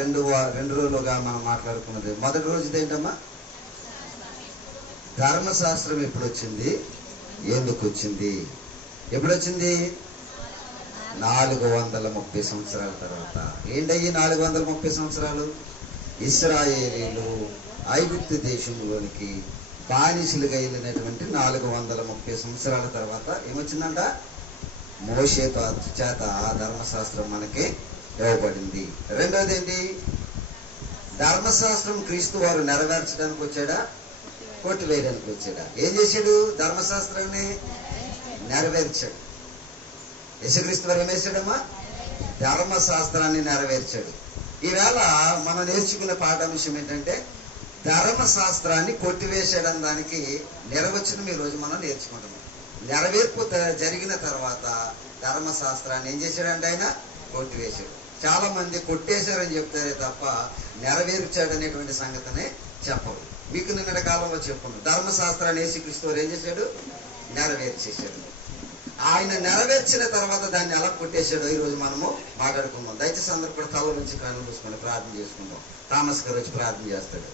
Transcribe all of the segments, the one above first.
రెండు రోజులుగా మనం మాట్లాడుకున్నది. మొదటి రోజుది ఏంటమ్మా? ధర్మశాస్త్రం ఎప్పుడు వచ్చింది, ఎందుకు వచ్చింది? ఎప్పుడు వచ్చింది? 430 సంవత్సరాల తర్వాత. ఏంటయ్యి 430 సంవత్సరాలు? ఇశ్రాయేలీలు ఐగుప్తు దేశంలోనికి బానిసలుగా వెళ్ళినటువంటి 430 సంవత్సరాల తర్వాత ఏమొచ్చిందంట? మోషే చేత ఆ ధర్మశాస్త్రం మనకి ఇవ్వబడింది. రెండోది ఏంటి? ధర్మశాస్త్రం క్రీస్తు వారు నెరవేర్చడానికి వచ్చాడా, కొట్టివేయడానికి వచ్చాడా? ఏం చేశాడు? ధర్మశాస్త్రాన్ని నెరవేర్చాడు. యేసుక్రీస్తు వారు ఏం చేశాడమ్మా? ధర్మశాస్త్రాన్ని నెరవేర్చాడు. ఈవేళ మనం నేర్చుకునే పాఠాంశం ఏంటంటే ధర్మశాస్త్రాన్ని కొట్టివేసాడని దానికి నిర్వచనం ఈ రోజు మనం నేర్చుకుంటున్నాం. నెరవేర్పు జరిగిన తర్వాత ధర్మశాస్త్రాన్ని ఏం చేశాడంటే ఆయన కొట్టివేశాడు. చాలా మంది కొట్టేశారని చెప్తారే తప్ప నెరవేర్చాడు అనేటువంటి సంగతినే చెప్పరు. మీకు నిన్నటి కాలంలో చెప్పుకున్నాం, ధర్మశాస్త్రాన్ని యేసుక్రీస్తు వారు ఏం చేశాడు? నెరవేర్చేశాడు. ఆయన నెరవేర్చిన తర్వాత దాన్ని ఎలా కొట్టేశాడో ఈ రోజు మనము మాట్లాడుకుందాం. దయచేసి అందరూ కూడా కళ్ళ నుంచి కళ్ళు మూసుకొని ప్రార్థన చేసుకుందాం. థామస్ గారు వచ్చి ప్రార్థన చేస్తాడు.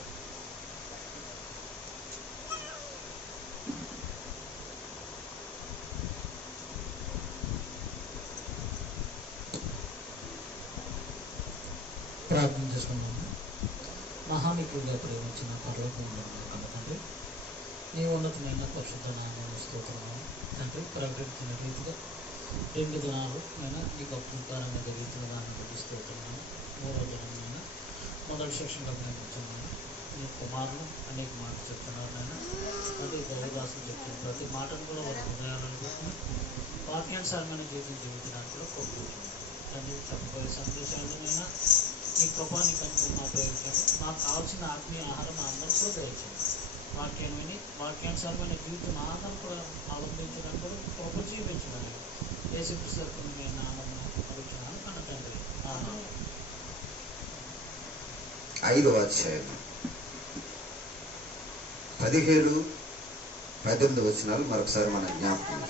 ప్రార్థన చేసుకున్నాము. మహామికుడిగా ప్రేమించిన పరలోకంలో తండ్రి, నీ ఉన్నతమైన పరిశుద్ధ నామాన్ని స్తోత్రము తండ్రి. ప్రకటించిన రీతిగా 2 దినాలు అయినా నీ గొప్పకారమైన రీతిగా దాన్ని బట్టి స్తోత్రము. 3వ దినమైనా మొదటి సెక్షన్లో నేర్చుకున్నాను. నీ కుమారులు అనేక మాటలు చెప్తున్నారు నాయన. అది గౌరవదాసులు చెప్తున్న ప్రతి మాటను కూడా వారి హృదయాలను పెట్టుకుని వాక్యానుసారమైన జీవించడానికి కూడా కోరుకుంటున్నాను తండ్రి. చెప్పబోయే సందేశాలైనా నీ కృపాన్ని కనుక మా ప్రయోజనం మాకు కావాల్సిన ఆత్మీయ ఆహారం అందరూ కూడా దయచేయండి. వాక్యం విని వాక్యానుసారమైన జీవితం ఆనందం కూడా అవలంబించడానికి కూడా కృప జీవించడానికి యేసుక్రీస్తు నేను ఆనందం అడుగుతున్నాను కన్న తండ్రి. 5వ అధ్యాయం 17-18 వచనాలు మరొకసారి మన జ్ఞాపకం.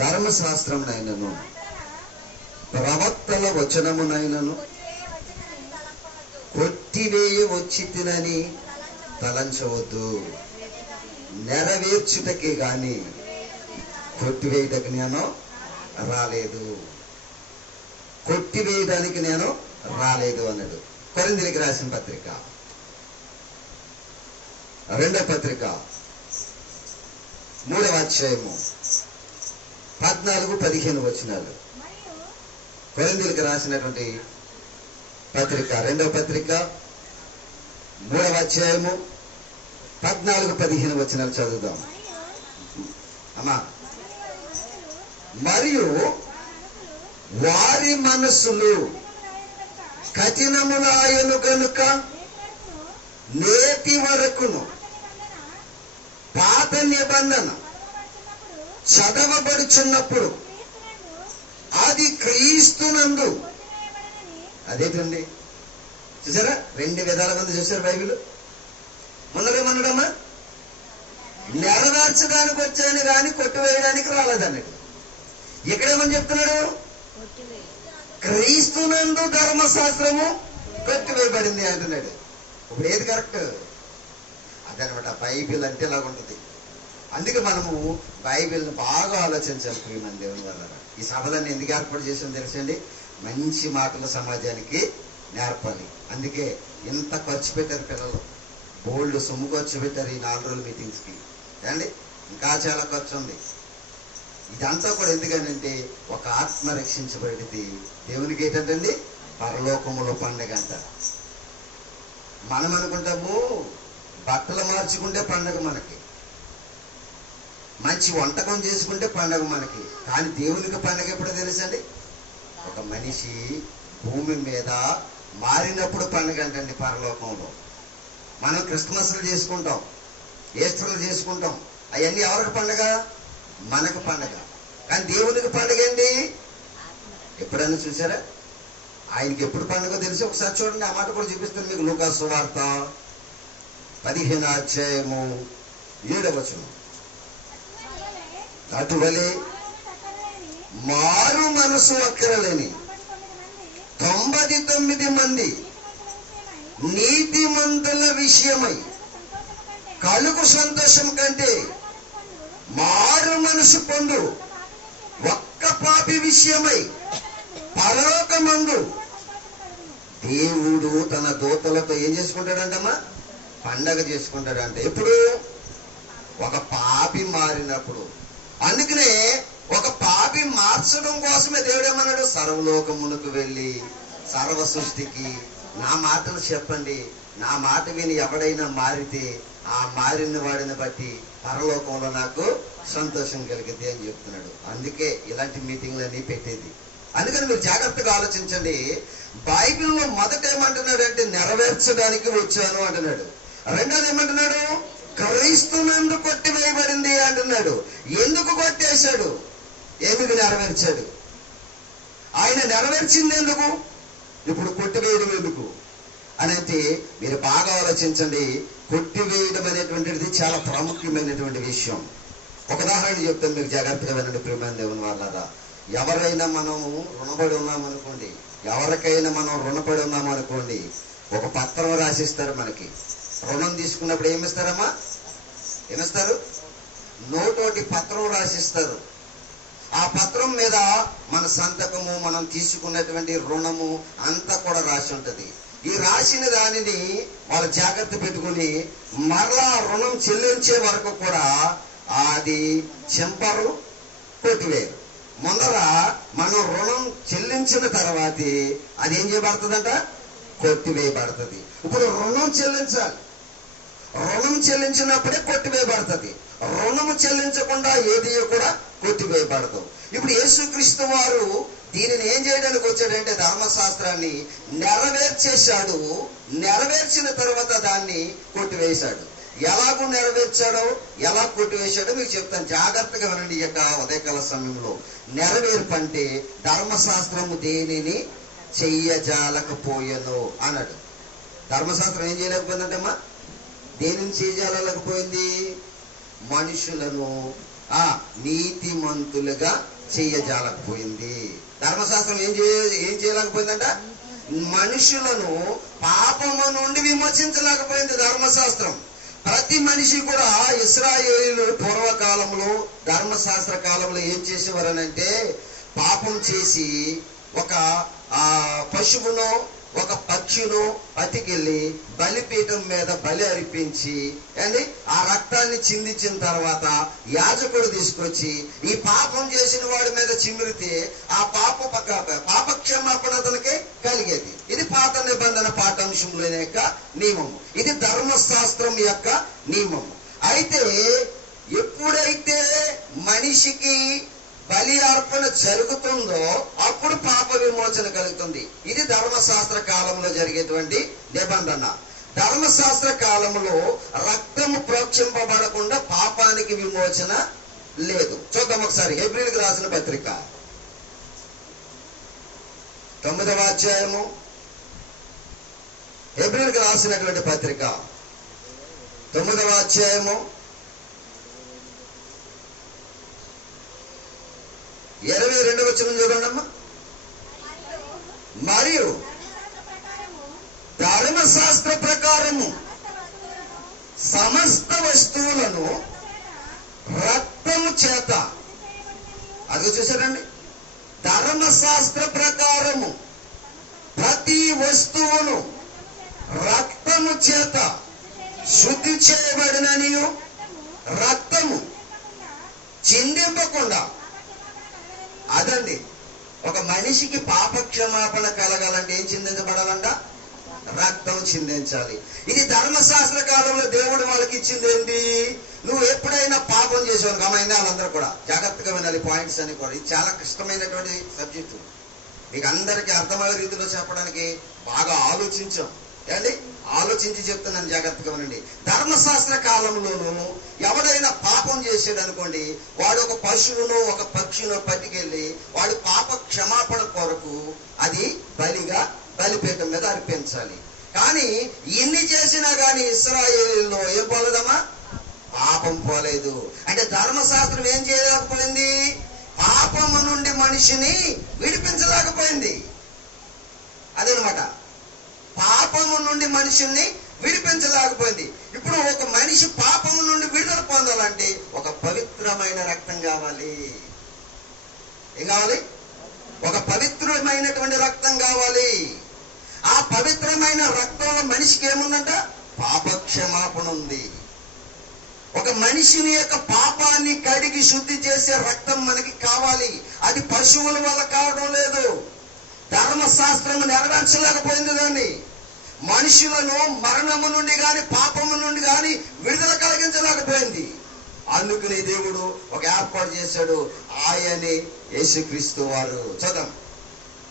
ధర్మశాస్త్రమునైనను ప్రవక్తల వచనమునైనను కొట్టివేయ వచ్చి తినని తలంచవద్దు. నెరవేర్చుటకే గాని కొట్టివేయటకు నేను రాలేదు. కొట్టివేయడానికి నేను రాలేదు అన్నాడు. కొరింథీయులకు రాసిన పత్రిక 2వ పత్రిక 3వ అధ్యాయము 14-15 వచనాలు. కొరింథీయులకు రాసినటువంటి పత్రిక 2వ పత్రిక 3వ అధ్యాయము 14-15 వచనాలు చదువుదాం అమ్మా. మరియు వారి మనస్సులు కఠినములాయను గనుక నేటి వరకును పాత నిబంధన చదవబడుచున్నప్పుడు అది క్రీస్తునందు. అదేంటండి చూసారా? 2 విధాల మంది చూసారు బైబిల్. మొన్నడేమన్నాడమ్మా? నెరవేర్చడానికి వచ్చాను కానీ కొట్టివేయడానికి రాలేదన్నాడు. ఇక్కడేమని చెప్తున్నాడు? క్రీస్తునందు ధర్మశాస్త్రము కొట్టివేయబడింది అంటున్నాడు. ఇప్పుడు ఏది కరెక్ట్? అదనమాట. బైబిల్ అంటే ఇలా ఉంటుంది. అందుకే మనము బైబిల్ని బాగా ఆలోచించాలి ప్రియమైన దేవుని వల్ల. ఈ సభలన్నీ ఎందుకు ఏర్పాటు చేసామో తెలుసండి? మంచి మాటలు సమాజానికి నేర్పాలి. అందుకే ఇంత ఖర్చు పెట్టారు పిల్లలు, బోల్డ్ సొమ్ము ఖర్చు పెట్టారు ఈ 4 రోజుల మీటింగ్స్కి అండి. ఇంకా చాలా ఖర్చు ఉంది. ఇదంతా కూడా ఎందుకనంటే ఒక ఆత్మ రక్షించబడితే దేవునికి ఏంటంటే పరలోకములో పండగ అంట. మనం అనుకుంటాము బట్టలు మార్చుకుంటే పండగ మనకి, మంచి వంటకం చేసుకుంటే పండగ మనకి. కానీ దేవునికి పండగ ఎప్పుడో తెలుసండి? ఒక మనిషి భూమి మీద మారినప్పుడు పండుగ అంటండి పరలోకంలో. మనం క్రిస్మస్లు చేసుకుంటాం, ఈస్టర్లు చేసుకుంటాం. అవన్నీ ఎవరికి పండుగ? మనకు పండుగ. కానీ దేవునికి పండుగ ఏంటి? ఎప్పుడన్నా చూసారా? ఆయనకి ఎప్పుడు పండుగ తెలిసి ఒకసారి చూడండి. ఆ మాట కూడా చూపిస్తాను మీకు. లూకా సువార్త 15వ అధ్యాయము 7వ వచనం. అటువలే మారు మనసు అక్కరలేని 90 119 మంది నీతిమంతుల విషయమై కలుగు సంతోషం కంటే మారు మనసు పొందు ఒక్క పాపి విషయమై పరలోకమందు దేవుడు తన దూతలతో ఏం చేసుకుంటాడంటమ్మా? పండగ చేసుకుంటాడంట. ఎప్పుడు? ఒక పాపి మారినప్పుడు. అందుకనే ఒక పాపి మార్చడం కోసమే దేవుడు ఏమన్నాడు? సర్వలోకమునకు వెళ్ళి సర్వ సృష్టికి నా మాటలు చెప్పండి, నా మాట విని ఎవడైనా మారితే ఆ మారిన వాడిని బట్టి పరలోకంలో నాకు సంతోషం కలిగితే అని చెప్తున్నాడు. అందుకే ఇలాంటి మీటింగ్లన్నీ పెట్టేది. అందుకని మీరు జాగ్రత్తగా ఆలోచించండి. బైబిల్లో మొదట ఏమంటున్నాడు అంటే నెరవేర్చడానికి వచ్చాను అంటున్నాడు. రెండోది ఏమంటున్నాడు? క్రీస్తునందు కొట్టివేయబడింది అంటున్నాడు. ఎందుకు కొట్టేశాడు? ఎందుకు నెరవేర్చాడు? ఆయన నెరవేర్చింది ఎందుకు? ఇప్పుడు కొట్టివేయడం ఎందుకు అని అంటే మీరు బాగా ఆలోచించండి. కొట్టివేయడం అనేటువంటిది చాలా ప్రాముఖ్యమైనటువంటి విషయం. ఒక ఉదాహరణ చెప్తాను, మీకు జాగ్రత్తగా వినండి ప్రియమైన దేవుని వాళ్ళారా. ఎవరైనా మనం రుణపడి ఉన్నామనుకోండి, ఎవరికైనా మనం రుణపడి ఉన్నామనుకోండి, ఒక పత్రం రాసిస్తారు మనకి. రుణం తీసుకున్నప్పుడు ఏమిస్తారమ్మా? ఏమిస్తారు? నోటోటి పత్రం రాసిస్తారు. ఆ పత్రం మీద మన సంతకము, మనం తీసుకున్నటువంటి రుణము అంతా కూడా రాసి ఉంటది. ఈ రాసిన దానిని వాళ్ళు జాగ్రత్త పెట్టుకుని మరలా రుణం చెల్లించే వరకు కూడా అది చెంపరు, కొట్టివేరు. ముందర మనం రుణం చెల్లించిన తర్వాతే అది ఏం చేయబడుతుందంట? కొట్టివేయబడుతుంది. ఇప్పుడు రుణం చెల్లించాలి. రుణం చెల్లించినప్పుడే కొట్టివేయబడుతుంది. రుణము చెల్లించకుండా ఏది కూడా కొట్టివేయబడదు. ఇప్పుడు యేసుక్రీస్తు వారు దీనిని ఏం చేయడానికి వచ్చాడంటే ధర్మశాస్త్రాన్ని నెరవేర్చేశాడు. నెరవేర్చిన తర్వాత దాన్ని కొట్టివేశాడు. ఎలాగూ నెరవేర్చాడో, ఎలా కొట్టివేశాడో మీకు చెప్తాను. జాగ్రత్తగా వినండి. ఈ యొక్క ఉదయకాల సమయంలో నెరవేర్పు అంటే ధర్మశాస్త్రము దేనిని చెయ్యజాలకపోయాను అన్నాడు. ధర్మశాస్త్రం ఏం చేయలేకపోయిందంటమ్మా? దేనిని చేయజాలకపోయింది? మనుషులను నీతిమంతులుగా చెయ్యజాలకపోయింది. ధర్మశాస్త్రం ఏం చేయలేకపోయిందంట? మనుషులను పాపము నుండి విమోచించలేకపోయింది ధర్మశాస్త్రం. ప్రతి మనిషి కూడా ఇశ్రాయేలీయులు పూర్వకాలంలో ధర్మశాస్త్ర కాలంలో ఏం చేసేవారనంటే పాపం చేసి ఒక పశువును, ఒక పక్షును పట్టుకెళ్ళి బలిపీఠం మీద బలి అర్పించి అండి ఆ రక్తాన్ని చిందించిన తర్వాత యాజకుడు తీసుకొచ్చి ఈ పాపం చేసిన వాడి మీద చిమ్మిరితే ఆ పాప క్షమాపణ అతనికి కలిగేది. ఇది పాత నిబంధన పాఠాంశంలోని యొక్క నియమము. ఇది ధర్మశాస్త్రం యొక్క నియమము. అయితే ఎప్పుడైతే మనిషికి బలి అర్పణ జరుగుతుందో అప్పుడు పాప విమోచన కలుగుతుంది. ఇది ధర్మశాస్త్ర కాలంలో జరిగేటువంటి నిబంధన. ధర్మశాస్త్ర కాలంలో రక్తము ప్రోక్షింపబడకుండా పాపానికి విమోచన లేదు. చూద్దాం ఒకసారి. హెబ్రీయులకు రాసిన పత్రిక 9వ అధ్యాయము. హెబ్రీయులకు రాసినటువంటి పత్రిక 9వ అధ్యాయము 22వ వచనం చూడండమ్మా. మరియు ధర్మశాస్త్ర ప్రకారము సమస్త వస్తువులను రక్తము చేత, అది చూసారండి, ధర్మశాస్త్ర ప్రకారము ప్రతి వస్తువును రక్తము చేత శుద్ధి చేయబడిననియు రక్తము చిందింపకుండా. అదండి, ఒక మనిషికి పాప క్షమాపణ కలగాలంటే ఏం చిందించబడాలంట? రక్తం చిందించాలి. ఇది ధర్మశాస్త్ర కాలంలో దేవుడు వాళ్ళకి ఇచ్చింది ఏంటి? నువ్వు ఎప్పుడైనా పాపం చేసేవారు అమ్మాయినా వాళ్ళందరూ కూడా జాగ్రత్తగా వినాలి. పాయింట్స్ అని కూడా ఇది చాలా కష్టమైనటువంటి సబ్జెక్టు. మీకు అందరికీ అర్థమయ్యే రీతిలో చెప్పడానికి బాగా ఆలోచించాం అండి. ఆలోచించి చెప్తున్నాను, జాగ్రత్తగా వినండి. ధర్మశాస్త్ర కాలంలోనూ ఎవడైనా పాపం చేసాడు అనుకోండి, వాడు ఒక పశువును, ఒక పక్షిను పట్టుకెళ్ళి వాడు పాప క్షమాపణ కొరకు అది బలిగా బలిపీఠం మీద అర్పించాలి. కానీ ఇన్ని చేసినా కానీ ఇశ్రాయేలీయుల్లో ఏం పోలేదమ్మా? పాపం పోలేదు. అంటే ధర్మశాస్త్రం ఏం చేయలేకపోయింది? పాపము నుండి మనిషిని విడిపించలేకపోయింది. అది అదనమాట. పాపము నుండి మనిషిని విడిపించలేకపోయింది. ఇప్పుడు ఒక మనిషి పాపము నుండి విడుదల పొందాలంటే ఒక పవిత్రమైన రక్తం కావాలి. ఏం కావాలి? ఒక పవిత్రమైనటువంటి రక్తం కావాలి. ఆ పవిత్రమైన రక్తంలో మనిషికి ఏముందంట? పాపక్షమాపణ ఉంది. ఒక మనిషిని యొక్క పాపాన్ని కడిగి శుద్ధి చేసే రక్తం మనకి కావాలి. అది పశువుల వల్ల కావడం లేదు. ధర్మశాస్త్రం నెరవేర్చలేకపోయింది దాన్ని. మనుషులను మరణము నుండి గాని పాపము నుండి గాని విడుదల కలిగించలేకపోయింది. అందుకని దేవుడు ఒక ఏర్పాటు చేశాడు. ఆయనే యేసుక్రీస్తు వారు. చదవం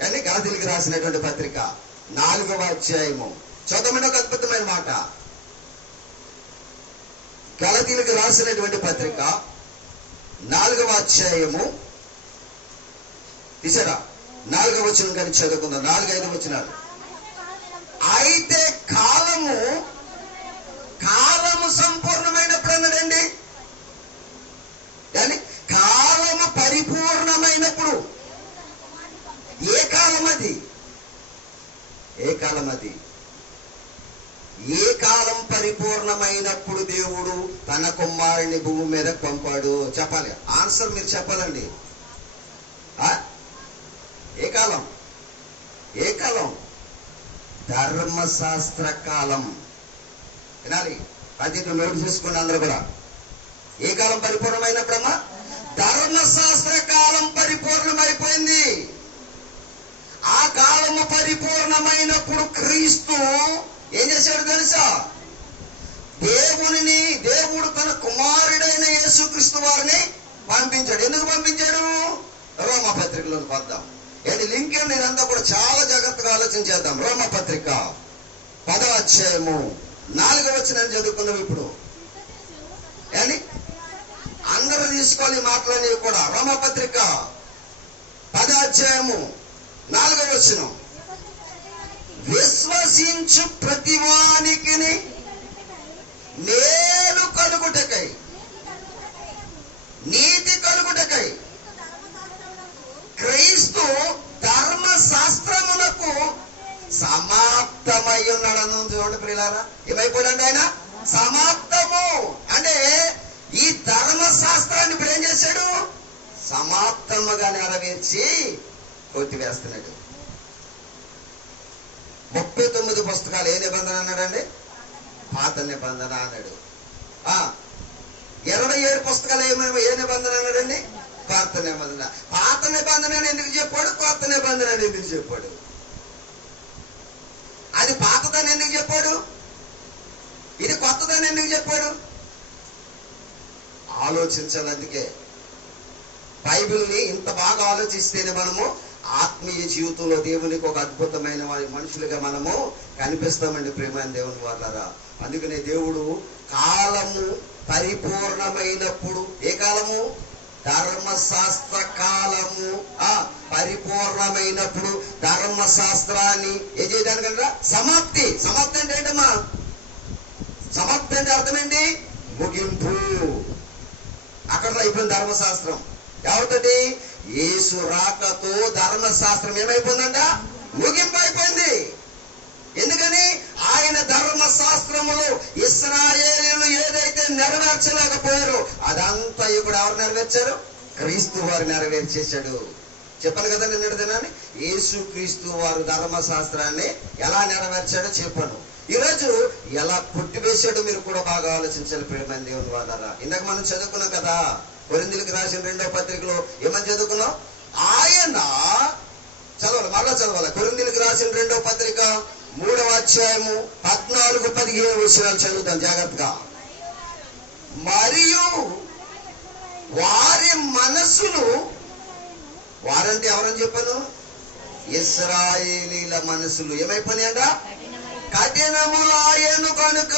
అని గలతీయులకు రాసినటువంటి పత్రిక 4వ అధ్యాయము చదవమని ఒక అద్భుతమైన మాట. గలతీయులకు రాసినటువంటి పత్రిక 4వ అధ్యాయము తీసారా? 4వ వచనం కానీ చదువుకుందాం. 4-5 వచనాలు. అయితే కాలము సంపూర్ణమైనప్పుడు అన్నాడండి. కానీ కాలము పరిపూర్ణమైనప్పుడు. ఏ కాలం అది? ఏ కాలం అది? ఏ కాలం పరిపూర్ణమైనప్పుడు దేవుడు తన కుమారుని భూమి మీద పంపాడు? చెప్పాలి. ఆన్సర్ మీరు చెప్పాలండి. ఏ కాలం? ఏ కాలం? ధర్మశాస్త్ర కాలం. వినాలి, అది నోటు చూసుకోండి అందరూ కూడా. ఏ కాలం పరిపూర్ణమైనప్పుడమ్మా? ధర్మశాస్త్ర కాలం పరిపూర్ణమైపోయింది. ఆ కాలము పరిపూర్ణమైనప్పుడు క్రీస్తు ఏం చేశాడు తెలుసా? దేవుడు తన కుమారుడైన యేసుక్రీస్తు వారిని పంపించాడు. ఎందుకు పంపించాడు? రోమపత్రికలోకి వద్దాం. ఏంటి లింక్ ఏంటి? నేనంతా కూడా చాలా జాగ్రత్తగా ఆలోచించేద్దాం. రోమపత్రిక 10వ అధ్యాయము 4వ వచనాన్ని చదువుకున్నాం. ఇప్పుడు ఏంటి అందరూ తీసుకోవాలి మాటలనేవి కూడా. రోమపత్రిక 10వ అధ్యాయము 4వ వచనం. విశ్వసించు ప్రతివానికి మేలు కలుగుటకై, నీతి కలుగుటకై క్రీస్తు ధర్మశాస్త్రమునకు సమాప్తమై ఉన్నాడను. చూడండి ప్రియులారా, ఏమైపోయాడండి ఆయన? సమాప్తము. అంటే ఈ ధర్మశాస్త్రాన్ని ఇప్పుడు ఏం చేశాడు? సమాప్తముగా నెరవేర్చి కొట్టివేస్తున్నాడు. 39 పుస్తకాలు ఏ నిబంధన అన్నాడండి? పాత నిబంధన అన్నాడు. 27 పుస్తకాలు ఏ నిబంధన అన్నాడండి? కొత్త నిబంధన. పాత నిబంధన ఎందుకు చెప్పాడు? కొత్త నిబంధన ఎందుకు చెప్పాడు? అది పాతదని ఎందుకు చెప్పాడు? ఇది కొత్తదని ఎందుకు చెప్పాడు? ఆలోచించాలి. అందుకే బైబిల్ని ఇంత బాగా ఆలోచిస్తేనే మనము ఆత్మీయ జీవితంలో దేవునికి ఒక అద్భుతమైన మనుషులుగా మనము కనిపిస్తామండి. ప్రేమైన దేవుని వాళ్ళారా, అందుకనే దేవుడు కాలము పరిపూర్ణమైనప్పుడు, ఏ కాలము? ధర్మశాస్త్ర కాలము పరిపూర్ణమైనప్పుడు ధర్మశాస్త్రాన్ని ఏం చేయడానికంట? సమాప్తి. సమాప్తి అంటే ఏంటమ్మా? సమాప్తి అంటే అర్థమేంటి? ముగింపు. అక్కడ అయిపోయింది ధర్మశాస్త్రం. ఎవరితోటి? యేసు రాకతో ధర్మశాస్త్రం ఏమైపోయిందంట? ముగింపు అయిపోయింది. ఎందుకని? ఆయన ధర్మశాస్త్రములు ఇశ్రాయేలీయులు ఏదైతే నెరవేర్చలేకపోయారో అదంతా ఇప్పుడు ఎవరు నెరవేర్చారు? క్రీస్తు వారు నెరవేర్చేశాడు. చెప్పాను కదా నిన్నటి దినాన్ని. యేసు క్రీస్తు వారు ధర్మశాస్త్రాన్ని ఎలా నెరవేర్చాడో చెప్పాను. ఈరోజు ఎలా కొట్టివేశాడో మీరు కూడా బాగా ఆలోచించాలి. ప్రియమైన దేవుని వాళ్ళారా, ఇందాక మనం చదువుకున్నాం కదా, కొరింథీయులకు రాసిన 2వ పత్రికలో ఏమని చదువుకున్నాం? ఆయన చదవాలి, మరలా చదవాలి. కొరింథీయులకు రాసిన 2వ పత్రిక 3వ అధ్యాయము 14-15 వచనాలు చదువుతాం జాగ్రత్తగా. మరియు వారి మనసులు, వారంటే ఎవరని చెప్పాను? ఇశ్రాయేలీల మనసులు ఏమైపోయినాయంట? కఠినములాయను కనుక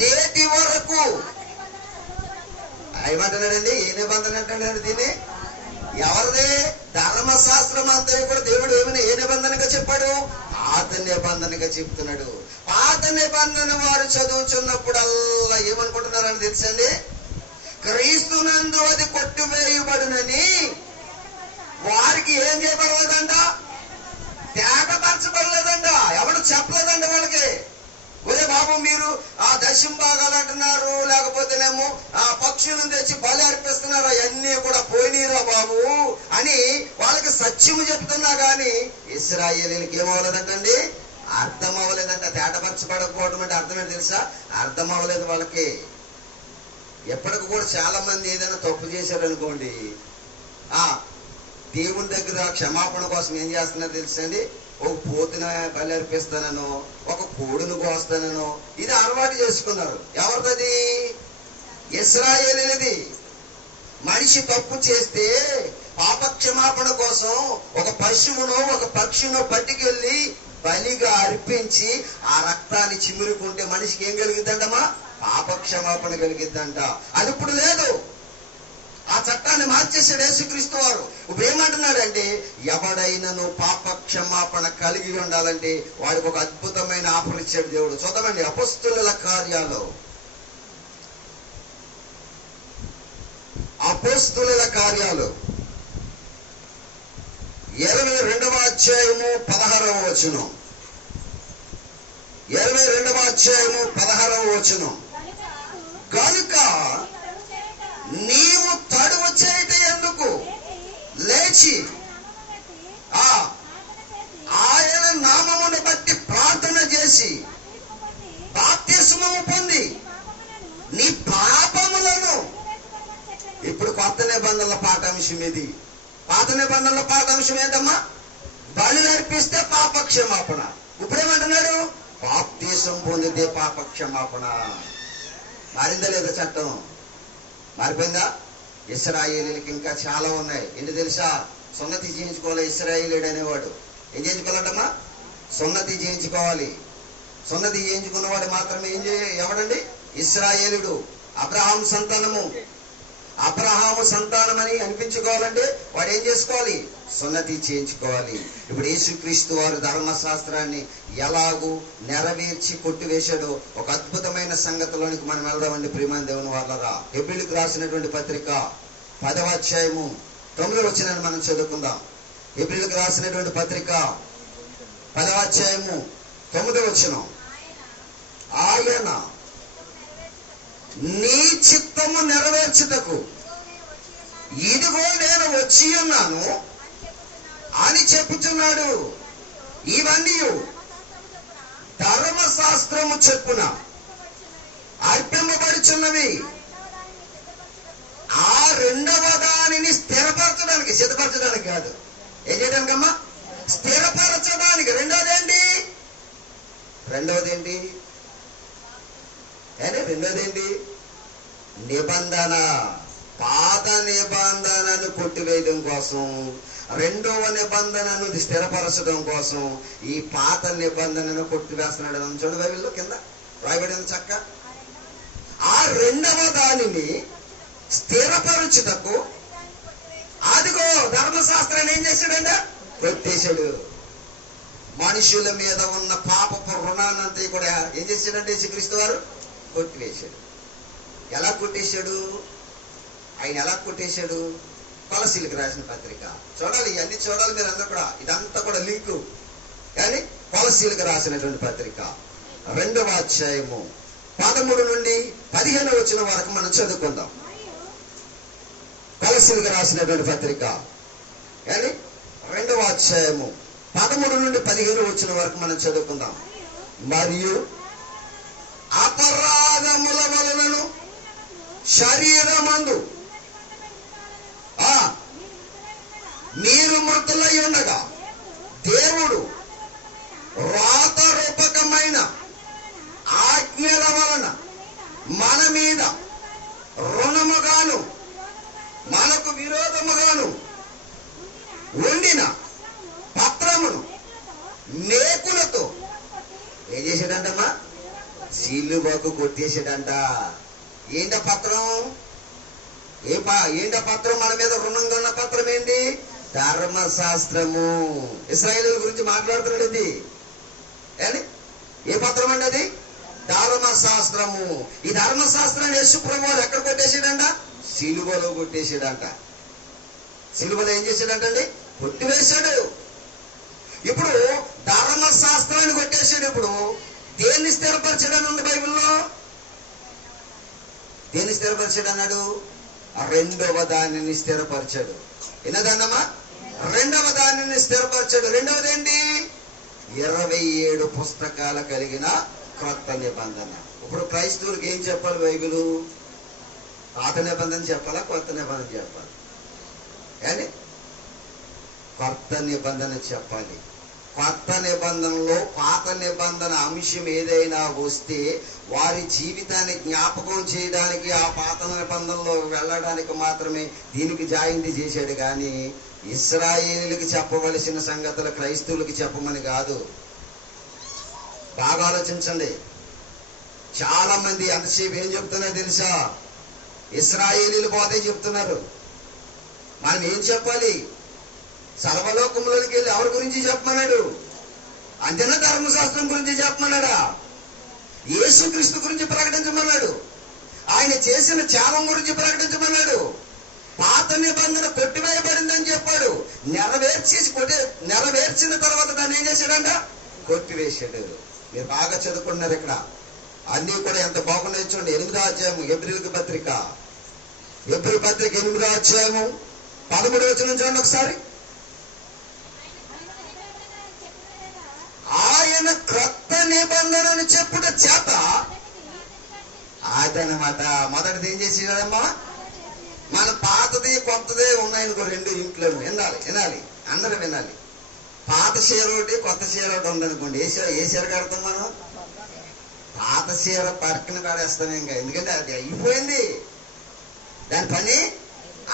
నేటి వరకు. ఏమంటున్నాడండి? ఏ నిబంధన అంటున్నాడు దీన్ని? ఎవరిది? ధర్మశాస్త్రం అంతా కూడా దేవుడు ఏమైనా ఏ నిబంధనగా చెప్పాడు? పాత నిబంధనగా చెప్తున్నాడు. పాత నిబంధన వారు చదువుతున్నప్పుడల్లా ఏమనుకుంటున్నారని తెలుసండి? క్రీస్తునందు అది కొట్టివేయబడునని వారికి ఏం చేయబడలేదంట? తేటత బాబు మీరు ఆ దశం భాగాలు అంటున్నారు, లేకపోతేనేమో ఆ పక్షులను తెచ్చి బలి అర్పిస్తున్నారు, అవన్నీ కూడా పోయినీరా బాబు అని వాళ్ళకి సత్యము చెప్తున్నా గాని ఇశ్రాయేలీలకి ఏమవ్వలేదంటండి, అర్థం అవ్వలేదంట. తేటపరచబడకపోవడం అంటే అర్థం ఏంటి తెలుసా? అర్థం అవ్వలేదు వాళ్ళకి. ఎప్పటికి కూడా చాలా మంది ఏదైనా తప్పు చేశారనుకోండి, ఆ దేవుని దగ్గర క్షమాపణ కోసం ఏం చేస్తున్నారు తెలుసండి, ఒక పోతున బలి అర్పిస్తానను, ఒక కోడును కోస్తానను, ఇది అలవాటు చేసుకున్నారు. ఎవరిది? ఇశ్రాయేలీలది. మనిషి తప్పు చేస్తే పాప క్షమాపణ కోసం ఒక పశువునో ఒక పక్షినో పట్టుకెళ్ళి బలిగా అర్పించి ఆ రక్తాన్ని చిమురుకుంటే మనిషికి ఏం కలిగిద్దంటమ్మా? పాప క్షమాపణ కలిగిద్దంట. అది ఇప్పుడు లేదు. ఆ చట్టాన్ని మార్చేసాడు యేసుక్రీస్తు వారు. ఇప్పుడు ఏమంటున్నాడంటే, ఎవడైనాను పాప క్షమాపణ కలిగి ఉండాలంటే వాడికి ఒక అద్భుతమైన ఆఫర్ ఇచ్చాడు దేవుడు. చూద్దామండి, అపొస్తలుల కార్యాలు, అపొస్తలుల కార్యాలు 22వ అధ్యాయము 16వ వచనం. 22వ అధ్యాయము 16వ వచనం. కనుక నీవు తడువు చేయట ఎందుకు లేచి ఆయన నామమును బట్టి ప్రార్థన చేసి బాప్తిస్మము పొంది నీ పాపములను. ఇప్పుడు కొత్త నిబంధనల పాఠాంశం ఇది. పాత నిబంధనల పాఠాంశం ఏంటమ్మా? బలి అర్పిస్తే పాప క్షమాపణ. ఇప్పుడేమంటున్నాడు? బాప్తిసం పొందితే పాప క్షమాపణ. మారిందా లేదా చట్టం? మారిపోయిందా? ఇశ్రాయేలీలకి ఇంకా చాలా ఉన్నాయి. ఏంటి తెలుసా? సున్నతి చేయించుకోవాలి. ఇశ్రాయేలీయుడు అనేవాడు ఏం చేయించుకోవాలంటమ్మా? సున్నతి చేయించుకోవాలి. సున్నతి చేయించుకున్నవాడు మాత్రమే ఎవడండి? ఇశ్రాయేలుడు. అబ్రహాము సంతానము. అబ్రహాము సంతానం అని అనిపించుకోవాలంటే వాడు ఏం చేసుకోవాలి? సున్నతి చేయించుకోవాలి. ఇప్పుడు యేసుక్రీస్తు వారు ధర్మశాస్త్రాన్ని ఎలాగూ నెరవేర్చి కొట్టివేశాడో ఒక అద్భుతమైన సంగతిలోనికి మనం వెళ్దామండి ప్రియమైన దేవుని వాళ్ళరా. హెబ్రీయులకు రాసినటువంటి పత్రిక 10వ అధ్యాయము 9వ వచనాన్ని మనం చదువుకుందాం. హెబ్రీయులకు రాసినటువంటి పత్రిక 10వ అధ్యాయము 9వ వచనం. ఆయన నీ చిత్తము నెరవేర్చుటకు ఇదిగో నేను వచ్చి ఉన్నాను అని చెప్పుచున్నాడు. ఇవన్నీ ధర్మశాస్త్రము చెప్పున అర్పింపబడుచున్నవి. ఆ రెండవ దానిని స్థిరపరచడానికి, సిద్ధపరచడానికి కాదు, ఏం చేయడానికమ్మా? స్థిరపరచడానికి. రెండవది ఏంటి? రెండవది ఏంటి? నిబంధన. పాత నిబంధనను కొట్టివేయడం కోసం, రెండవ నిబంధనను స్థిరపరచడం కోసం ఈ పాత నిబంధనను కొట్టివేస్తున్నాడు. చూడండి, బైబిల్లో కింద రాయబడిన చక్క. ఆ రెండవ దానిని స్థిరపరచుటకు అదిగో ధర్మశాస్త్రాన్ని ఏం చేశాడంట? కొట్టేశాడు. మనుషుల మీద ఉన్న పాపపు రుణాన్నంతా కూడా ఏం చేశాడంటే యేసుక్రీస్తు వారు కొట్టివేశాడు. ఎలా కొట్టేశాడు? ఆయన ఎలా కొట్టేశాడు? కొలసీలకు రాసిన పత్రిక చూడాలి. ఇవన్నీ చూడాలి మీరు అందరూ కూడా. ఇదంతా కూడా లింకు. కానీ కొలసీలకు రాసినటువంటి పత్రిక 2వ అధ్యాయము 13 నుండి 15 వచనం వరకు మనం చదువుకుందాం. కొలసీలకు రాసినటువంటి పత్రిక కానీ 2వ అధ్యాయము 13 నుండి 15 వచనం వరకు మనం చదువుకుందాం. మరియు అపరాధముల వలనను శరీరమందు మీరు మృతులై ఉండగా దేవుడు రాతరూపకమైన ఆజ్ఞల వలన మన మీద రుణముగాను మనకు విరోధముగాను ఉండిన పత్రమును మేకులతో ఏం చేశాడంటమ్మా? సిలువకు కొట్టేసాడంట. ఏంట పత్రం? ఏంట పత్రం? మన మీద రుణంగా ఉన్న పత్రం ఏంటి? ధర్మశాస్త్రము. ఇశ్రాయేలీయుల గురించి మాట్లాడుతున్నాడు. ఇది ఏ పత్రం అండి? అది ధర్మశాస్త్రము. ఈ ధర్మశాస్త్రాన్ని యేసు ప్రభువు ఎక్కడ కొట్టేసాడంట? సిలువలో కొట్టేసాడంట. సిలువలో ఏం చేశాడంటండి? కొట్టివేశాడు. ఇప్పుడు ధర్మశాస్త్రాన్ని కొట్టేసాడు. ఇప్పుడు దేన్ని స్థిరపరచడని ఉంది బైబిల్లో? దేన్ని స్థిరపరచాడు అన్నాడు? రెండవ దానిని స్థిరపరచాడు. ఎన్నదన్నమా? రెండవ దానిని స్థిరపరచాడు. రెండవది ఏంటి? 27 పుస్తకాలు కలిగిన క్రొత్త నిబంధన. ఇప్పుడు క్రైస్తవులకు ఏం చెప్పాలి బైబిలు? పాత నిబంధన చెప్పాలా, కొత్త నిబంధన చెప్పాలి? కానీ కొత్త నిబంధన చెప్పాలి. కొత్త నిబంధనలో పాత నిబంధన అంశం ఏదైనా వస్తే వారి జీవితాన్ని జ్ఞాపకం చేయడానికి ఆ పాత నిబంధనలో వెళ్ళడానికి మాత్రమే దీనికి జాయింట్ చేశాడు. కానీ ఇశ్రాయేలుకి చెప్పవలసిన సంగతులు క్రైస్తవులకి చెప్పమని కాదు. బాగా ఆలోచించండి. చాలా మంది ఎంతసేపు ఏం చెప్తున్నారో తెలుసా? ఇశ్రాయేలీలు పోతే చెప్తున్నారు. మనం ఏం చెప్పాలి? సర్వలోకంలోకి వెళ్ళి ఎవరి గురించి చెప్పమన్నాడు? అంతేనా? ధర్మశాస్త్రం గురించి చెప్పమన్నాడా? యేసుక్రీస్తు గురించి ప్రకటించమన్నాడు. ఆయన చేసిన త్యాగం గురించి ప్రకటించమన్నాడు. పాత నిబంధన కొట్టివేయబడిందని చెప్పాడు. నెరవేర్చిన తర్వాత దాన్ని ఏం చేశాడంట? కొట్టివేశాడు. మీరు బాగా చదువుకున్నారు ఇక్కడ. అన్నీ కూడా ఎంత బాగున్నాయి చూడండి. 8వ అధ్యాయము ఎబ్రిల్ పత్రిక 8వ అధ్యాయము 13వ వచనం చూడండి ఒకసారి. ఆయన క్రొత్త నిబంధనను చెప్పుట చేత అదనమాట. మొదటిది ఏం చేసేదమ్మా? మన పాతది కొత్తదే ఉన్నాయనుకో, రెండు ఇంట్లో వినాలి, అందరూ వినాలి. పాత చీర ఒకటి, కొత్త చీర ఒకటి ఉందనుకోండి. ఏ చీర కడతాం మనం? పాత చీర పక్కన పడేస్తాం ఇంకా. ఎందుకంటే అది అయిపోయింది, దాని పని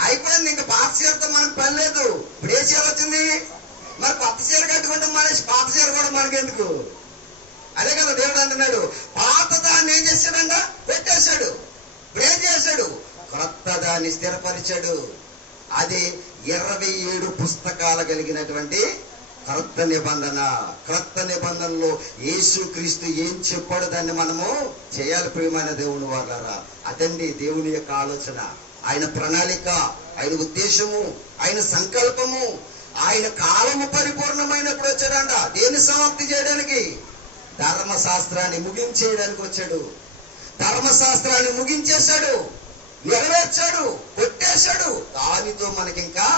అయిపోయింది. ఇంకా పాత చీరతో మనకు పని లేదు. ఇప్పుడు ఏ చీర వచ్చింది? మరి కొత్త చీర కట్టుకుంటే మనిషి పాత చీర కూడా మనకెందుకు? అదే కదా దేవుడు అంటున్నాడు. పాత దాన్ని ఏం చేశాడంట? పెట్టేశాడు. ఇప్పుడు ఏం చేశాడు? క్రొత్త దాన్ని స్థిరపరిచాడు. అది 27 పుస్తకాలు కలిగినటువంటి క్రొత్త నిబంధన. క్రొత్త నిబంధనలో యేసుక్రీస్తు ఏం చెప్పాడు దాన్ని మనము చేయాలి. ప్రియమైన దేవుని వాళ్ళారా, అదండి దేవుని యొక్క ఆలోచన, ఆయన ప్రణాళిక, ఆయన ఉద్దేశము, ఆయన సంకల్పము. ఆయన కాలము పరిపూర్ణమైనప్పుడు వచ్చాడంట. దేన్ని సమాప్తి చేయడానికి? ధర్మశాస్త్రాన్ని ముగించేయడానికి వచ్చాడు. ధర్మశాస్త్రాన్ని ముగించేశాడు, నెరవేర్చాడు, కొట్టేశాడు. దానితో మనకింకా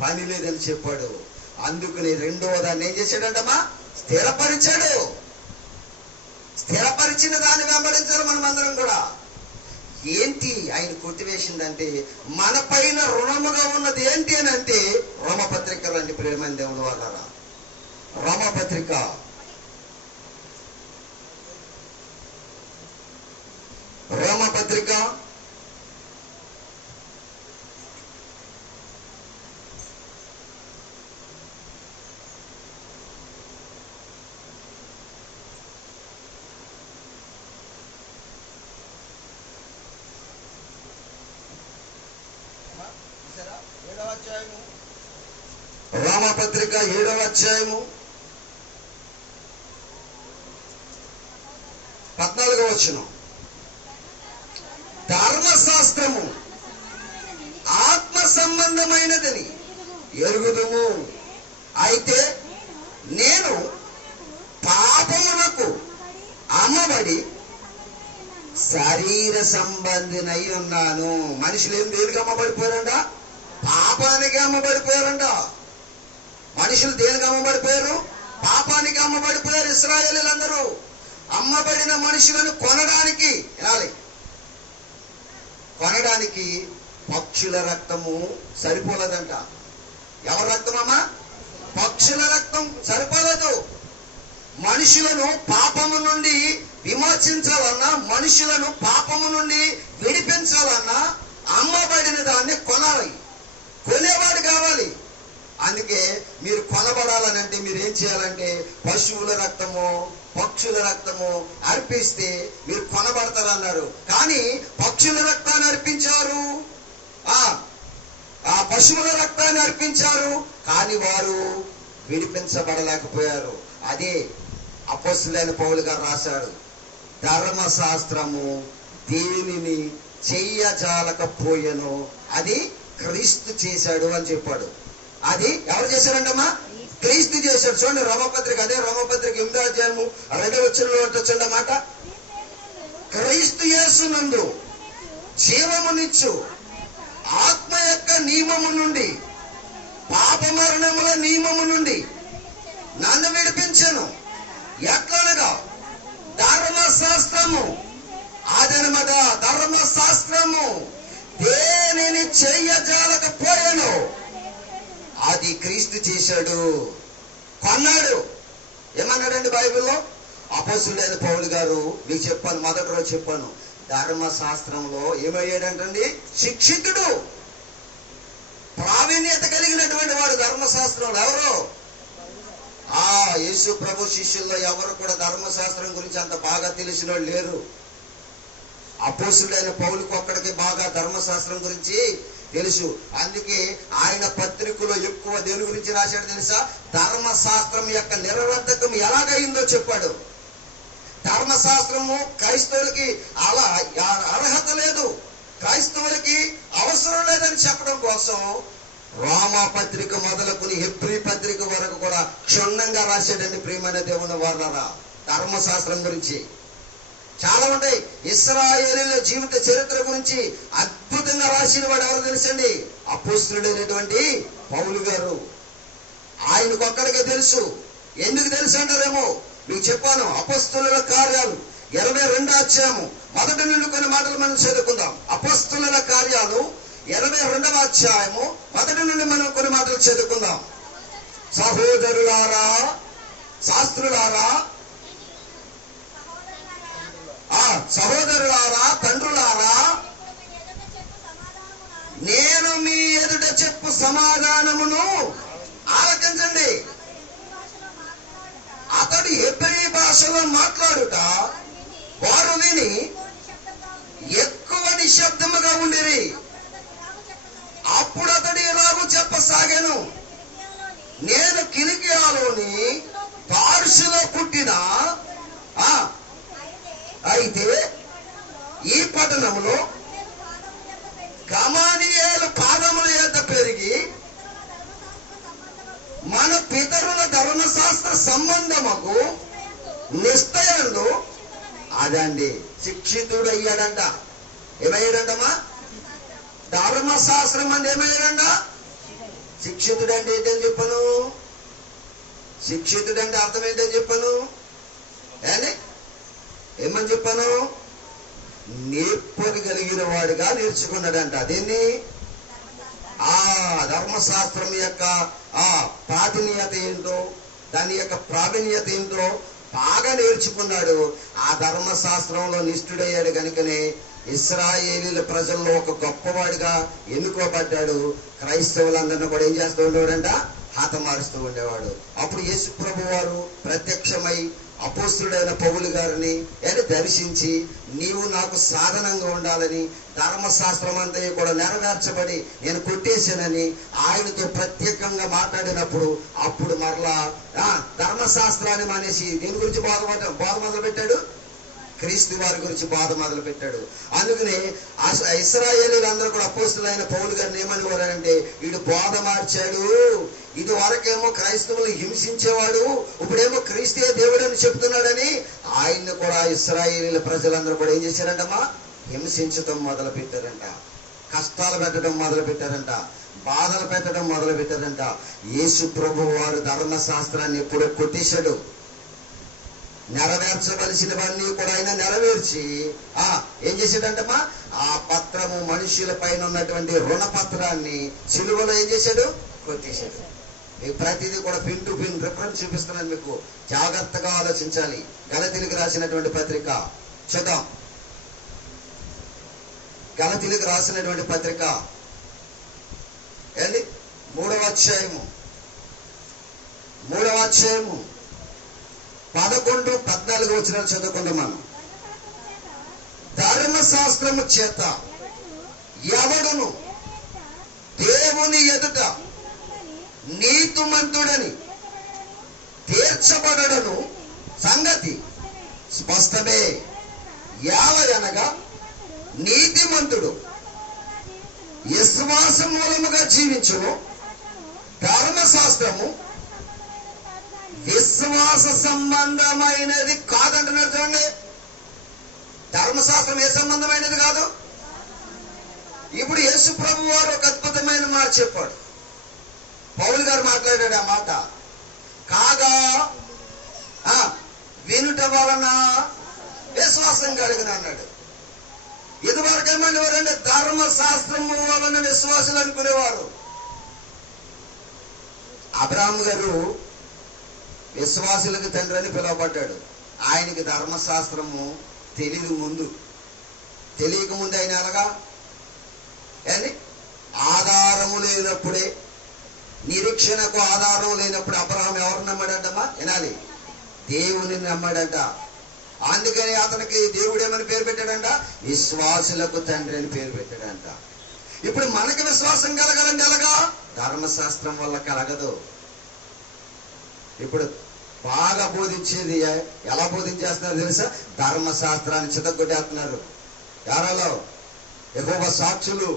పని లేదని చెప్పాడు. అందుకని రెండవ దాన్ని ఏం చేశాడంటమ్మా? స్థిరపరిచాడు. స్థిరపరిచిన దాన్ని వెంబడించాలి మనమందరం కూడా. ఏంటి ఆయన కొట్టివేసిందంటే, మన పైన రుణముగా ఉన్నది ఏంటి అని అంటే రోమపత్రిక రండి ప్రియమైన దేవుని వాళ్ళారా. రోమపత్రిక 7వ అధ్యాయము 14వ వచనం. ధర్మశాస్త్రము ఆత్మ సంబంధమైనదని ఎరుగుదుము. అయితే నేను పాపమునకు అమ్మబడి శరీర సంబంధినై ఉన్నాను. మనుషులు ఏం దేనికి అమ్మబడిపోయారంట? పాపానికి అమ్మబడిపోయారంట. మనుషులు దేనికి అమ్మబడిపోయారు? పాపానికి అమ్మబడిపోయారు. ఇశ్రాయేలీలందరూ అమ్మబడిన మనుషులను కొనడానికి పక్షుల రక్తము సరిపోలేదంట. ఎవరి రక్తమమ్మా? పక్షుల రక్తం సరిపోలేదు. మనుషులను పాపము నుండి విమోచించాలన్నా, మనుషులను పాపము నుండి విడిపించాలన్నా అమ్మబడిన దాన్ని కొనాలి, కొనేవాడు కావాలి. అందుకే మీరు కొనబడాలనంటే మీరు ఏం చేయాలంటే పశువుల రక్తము, పక్షుల రక్తము అర్పిస్తే మీరు కొనబడతారన్నారు. కానీ పక్షుల రక్తాన్ని అర్పించారు, ఆ పశువుల రక్తాన్ని అర్పించారు, కానీ వారు విడిపించబడలేకపోయారు. అదే అపోస్తలుడైన పౌలు గారు రాశాడు, ధర్మశాస్త్రము దేనిని చెయ్యజాలకపోయెనో అది క్రీస్తు చేశాడు అని చెప్పాడు. అది ఎవరు చేశారంటమ్మా? క్రీస్తు చేశాడు. చూడండి రోమపత్రిక, అదే రోమపత్రిక 8వ అధ్యాయము 2వ వచనంలో చూడండి మాట. క్రీస్తు యేసునందు జీవమునిచ్చు ఆత్మ యొక్క నియమము నుండి, పాప మరణముల నియమము నుండి నన్ను విడిపించెను. ఎట్లనగా ధర్మశాస్త్రము, అదనమాట ధర్మశాస్త్రము దేనిని చెయ్యజాలకపోయాను అది క్రీస్తు చేశాడు, కొన్నాడు. ఏమన్నాడండి బైబిల్లో? అపోస్తలుడైన పౌలు గారు మీకు చెప్పాను, మొదటి రోజు చెప్పాను, ధర్మశాస్త్రంలో ఏమయ్యాడంటండి? శిక్షితుడు, ప్రావీణ్యత కలిగినటువంటి వాడు ధర్మశాస్త్రంలో. ఎవరు? యేసు ప్రభు శిష్యుల్లో ఎవరు కూడా ధర్మశాస్త్రం గురించి అంత బాగా తెలిసిన వాళ్ళు లేరు. అపోస్తలుడైన పౌలుకు ఒక్కడికి బాగా ధర్మశాస్త్రం గురించి తెలుసు. అందుకే ఆయన పత్రికలో ఎక్కువ దేని గురించి రాశాడు తెలుసా? ధర్మశాస్త్రం యొక్క నిరర్ధకం ఎలాగైందో చెప్పాడు. ధర్మశాస్త్రము క్రైస్తవులకి అలా అర్హత లేదు, క్రైస్తవులకి అవసరం లేదని చెప్పడం కోసం రోమా పత్రిక మొదలుకుని హెబ్రీ పత్రిక వరకు కూడా క్షుణ్ణంగా రాశాడండి. ప్రియమైన దేవుని వారలారా, ధర్మశాస్త్రం గురించి చాలా ఉంటాయి. ఇశ్రాయేలీయుల జీవిత చరిత్ర గురించి అద్భుతంగా రాసిన వాడు ఎవరు తెలుసండి? అపోస్తలుడైనటువంటి పౌలు గారు. ఆయనకు ఒక్కడికే తెలుసు. ఎందుకు తెలుసు అంటారేమో, మీకు చెప్పాను. అపోస్తలుల కార్యాలు 22వ అధ్యాయము మొదటి నుండి కొన్ని మాటలు మనం చదువుకుందాం. అపోస్తలుల కార్యాలు 22వ అధ్యాయము మొదటి నుండి మనం కొన్ని మాటలు చదువుకుందాం. సహోదరులారా, శాస్త్రులారా, సహోదరులారా, తండ్రులారా, నేను మీ ఎదుట చెప్పు సమాధానమును ఆలకించండి. అతడు హెబ్రీ భాషలో మాట్లాడుట వారు విని ఎక్కువ నిశ్శబ్దముగా ఉండిరి. అప్పుడు అతడు ఎలాగూ చెప్పసాగాను, నేను కిలికియాలోని తార్సులో పుట్టిన, అయితే ఈ పట్టణంలో గమాలియేలు పాదముల యొద్ద పెరిగి మన పితరుల ధర్మశాస్త్ర సంబంధముకు నిశ్చయంలో అదండి శిక్షితుడు అయ్యాడంట. ఏమయ్యాడంటమ్మా? ధర్మశాస్త్రం అంటే ఏమయ్యాడంట? శిక్షితుడు అంటే ఏంటని చెప్పను? శిక్షితుడు అంటే అర్థం ఏంటని చెప్పను? ఏమని చెప్పాను? నేర్పగలిగిన వాడిగా నేర్చుకున్నాడంట. దీన్ని ధర్మశాస్త్రం యొక్క ప్రావీణ్యత ఏంటో, దాని యొక్క ప్రావీణ్యత ఏంటో బాగా నేర్చుకున్నాడు. ఆ ధర్మశాస్త్రంలో నిష్ఠుడయ్యాడు కనుకనే ఇశ్రాయేలీల ప్రజల్లో ఒక గొప్పవాడిగా ఎన్నుకోబడ్డాడు. క్రైస్తవులందరినీ కూడా ఏం చేస్తూ ఉండేవాడంట? హతమారుస్తూ ఉండేవాడు. అప్పుడు యేసు ప్రభు వారు ప్రత్యక్షమై అపోస్తలుడైన పౌలు గారిని దర్శించి, నీవు నాకు సాధనంగా ఉండాలని, ధర్మశాస్త్రం అంతా కూడా నెరవేర్చబడి నేను కొట్టేశానని ఆయనతో ప్రత్యేకంగా మాట్లాడినప్పుడు అప్పుడు మరలా ధర్మశాస్త్రాన్ని మానేసి దేని గురించి బోధ మొదలు పెట్టాడు? క్రీస్తు వారి గురించి బాధ మొదలు పెట్టాడు. అందుకనే ఇశ్రాయేలీలందరూ కూడా అపోస్తలుడైన పౌలు గారిని ఏమనేవారంటే, వీడు బోధ మార్చాడు. ఇది వరకేమో క్రైస్తవులు హింసించేవాడు, ఇప్పుడేమో క్రీస్తే దేవుడు అని చెప్తున్నాడని ఆయన్ని కూడా ఇశ్రాయేలీల ప్రజలందరూ కూడా ఏం చేశారంటమ్మా? హింసించటం మొదలు పెట్టారంట, కష్టాలు పెట్టడం మొదలు పెట్టారంట, బాధలు పెట్టడం మొదలు పెట్టారంట. యేసు ప్రభు వారు ధర్మశాస్త్రాన్ని ఎప్పుడో కొట్టేశాడు. నెరవేర్చవలసినవన్నీ కూడా ఆయన నెరవేర్చి ఏం చేశాడంటమ్మా? ఆ పత్రము మనుషుల పైన ఉన్నటువంటి రుణపత్రాన్ని సిలువలో ఏం చేశాడు? కొట్టేశాడు. మీకు ప్రతిదీ కూడా పిన్ టు పిన్ రిఫరెన్స్ చూపిస్తున్నాను, మీకు జాగ్రత్తగా ఆలోచించాలి. గలతీయులకు రాసినటువంటి పత్రిక చూద్దాం. గలతీయులకు రాసినటువంటి పత్రిక 3వ అధ్యాయము 11-14 వచనాలు చదువుకుందాం మనం. ధర్మశాస్త్రము చేత ఎవడును దేవుని ఎదుట నీతిమంతుడని తీర్చబడను సంగతి స్పష్టమే. ఏలయనగా నీతిమంతుడు విశ్వాసం మూలముగా జీవించును, ధర్మశాస్త్రము విశ్వాస సంబంధమైనది కాదంటున్నారు. చూడండి, ధర్మశాస్త్రం ఏ సంబంధమైనది కాదు. ఇప్పుడు యేసు ప్రభు వారు ఒక అద్భుతమైన మాట చెప్పాడు. పౌలు గారు మాట్లాడాడు ఆ మాట. కాగా వినుట వలన విశ్వాసం కలిగిన అన్నాడు. ఇదివరకు ఏమనేవారంటే ధర్మశాస్త్రము వలన విశ్వాసులు అనుకునేవారు. అబ్రాహాము గారు విశ్వాసులకు తండ్రి అని పిలువబడ్డాడు. ఆయనకి ధర్మశాస్త్రము తెలియక ముందు ఆయన ఎలాగా అని ఆధారము లేనప్పుడే, నిరీక్షణకు ఆధారం లేనప్పుడు అబ్రహాం ఎవరు నమ్మాడంటమ్మా? వినాలి, దేవుని నమ్మాడంట. అందుకని అతనికి దేవుడేమని పేరు పెట్టాడంట? విశ్వాసులకు తండ్రి అని పేరు పెట్టాడంట. ఇప్పుడు మనకి విశ్వాసం కలగాలంటే ఎలాగా? ధర్మశాస్త్రం వల్ల కలగదు. ఇప్పుడు బాగా బోధించేది ఎలా బోధించేస్తున్నారు తెలుసా? ధర్మశాస్త్రాన్ని చితగొట్టేస్తున్నారు. ఎవరో యెహోవా సాక్షులు,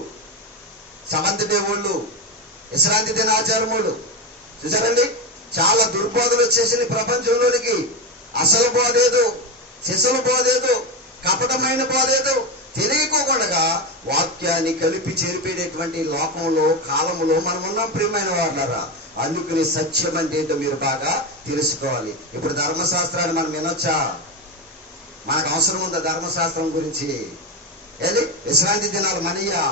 సమంతి దేవుళ్ళు, విశ్రాంతి దినాచారములు, చూసారండి, చాలా దుర్బోధలు వచ్చేసింది ప్రపంచంలోనికి. అసలు బోధేదు, శిశుల బోధేదు, కపటమైన బోధేదు, తెలియకోకుండా వాక్యాన్ని కలిపి చేరిపేటటువంటి లోకంలో కాలంలో మనం ఉన్నాం ప్రియమైన వాళ్ళరా. అందుకని సత్యం అంటే ఏంటో మీరు బాగా తెలుసుకోవాలి. ఇప్పుడు ధర్మశాస్త్రాన్ని మనం వినొచ్చా? మనకు అవసరం ఉందా ధర్మశాస్త్రం గురించి? ఏది విశ్రాంతి దినాలు మనయ్యా,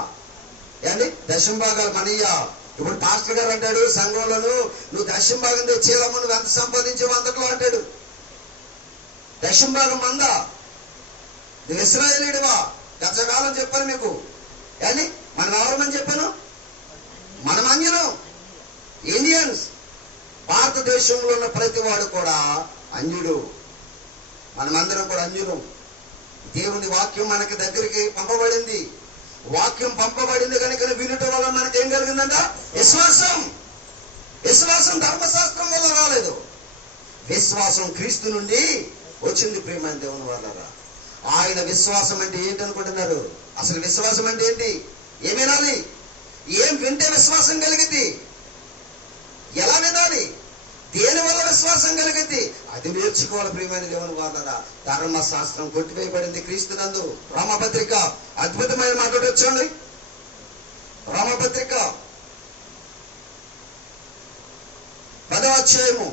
ఏంటి దశంభాగాలు మనయ్యా. ఇప్పుడు పాస్టర్ గారు అంటాడు సంఘంలోను, నువ్వు దశంభాగం తెచ్చేదమ్మ, నువ్వు ఎంత సంపాదించావు అంతట్లో అంటాడు. దశంభాగం మందా? నువ్వు ఇశ్రాయేలీయుడివా? గతకాలం చెప్పాను మీకు. ఏంటి మనం ఎవరమని చెప్పాను? మనం అన్యులం, ఇండియన్స్. భారతదేశంలో ఉన్న ప్రతి వాడు కూడా అన్యుడు. మనమందరం కూడా అన్యులం. దేవుని వాక్యం మనకి దగ్గరికి పంపబడింది. వాక్యం పంపబడింది కనుక వినటం వల్ల మనకి ఏం కలిగిందంట? విశ్వాసం. విశ్వాసం ధర్మశాస్త్రం వల్ల రాలేదు, విశ్వాసం క్రీస్తు నుండి వచ్చింది. ప్రియమైన దేవుని వాళ్ళరా, ఆయన విశ్వాసం అంటే ఏంటి అనుకుంటున్నారు? అసలు విశ్వాసం అంటే ఏంటి? ఏం వినాలి? ఏం వింటే విశ్వాసం కలిగింది? ఎలా వినాలి? దేని వల్ల విశ్వాసం కలిగింది? అది నేర్చుకోవాలి ప్రియమైన దేవుని వాళ్ళరా. ధర్మశాస్త్రం కొట్టివేయబడింది క్రీస్తునందు. రోమపత్రిక అద్భుతమైన మాట వచ్చండి. రోమపత్రిక 10వ అధ్యాయము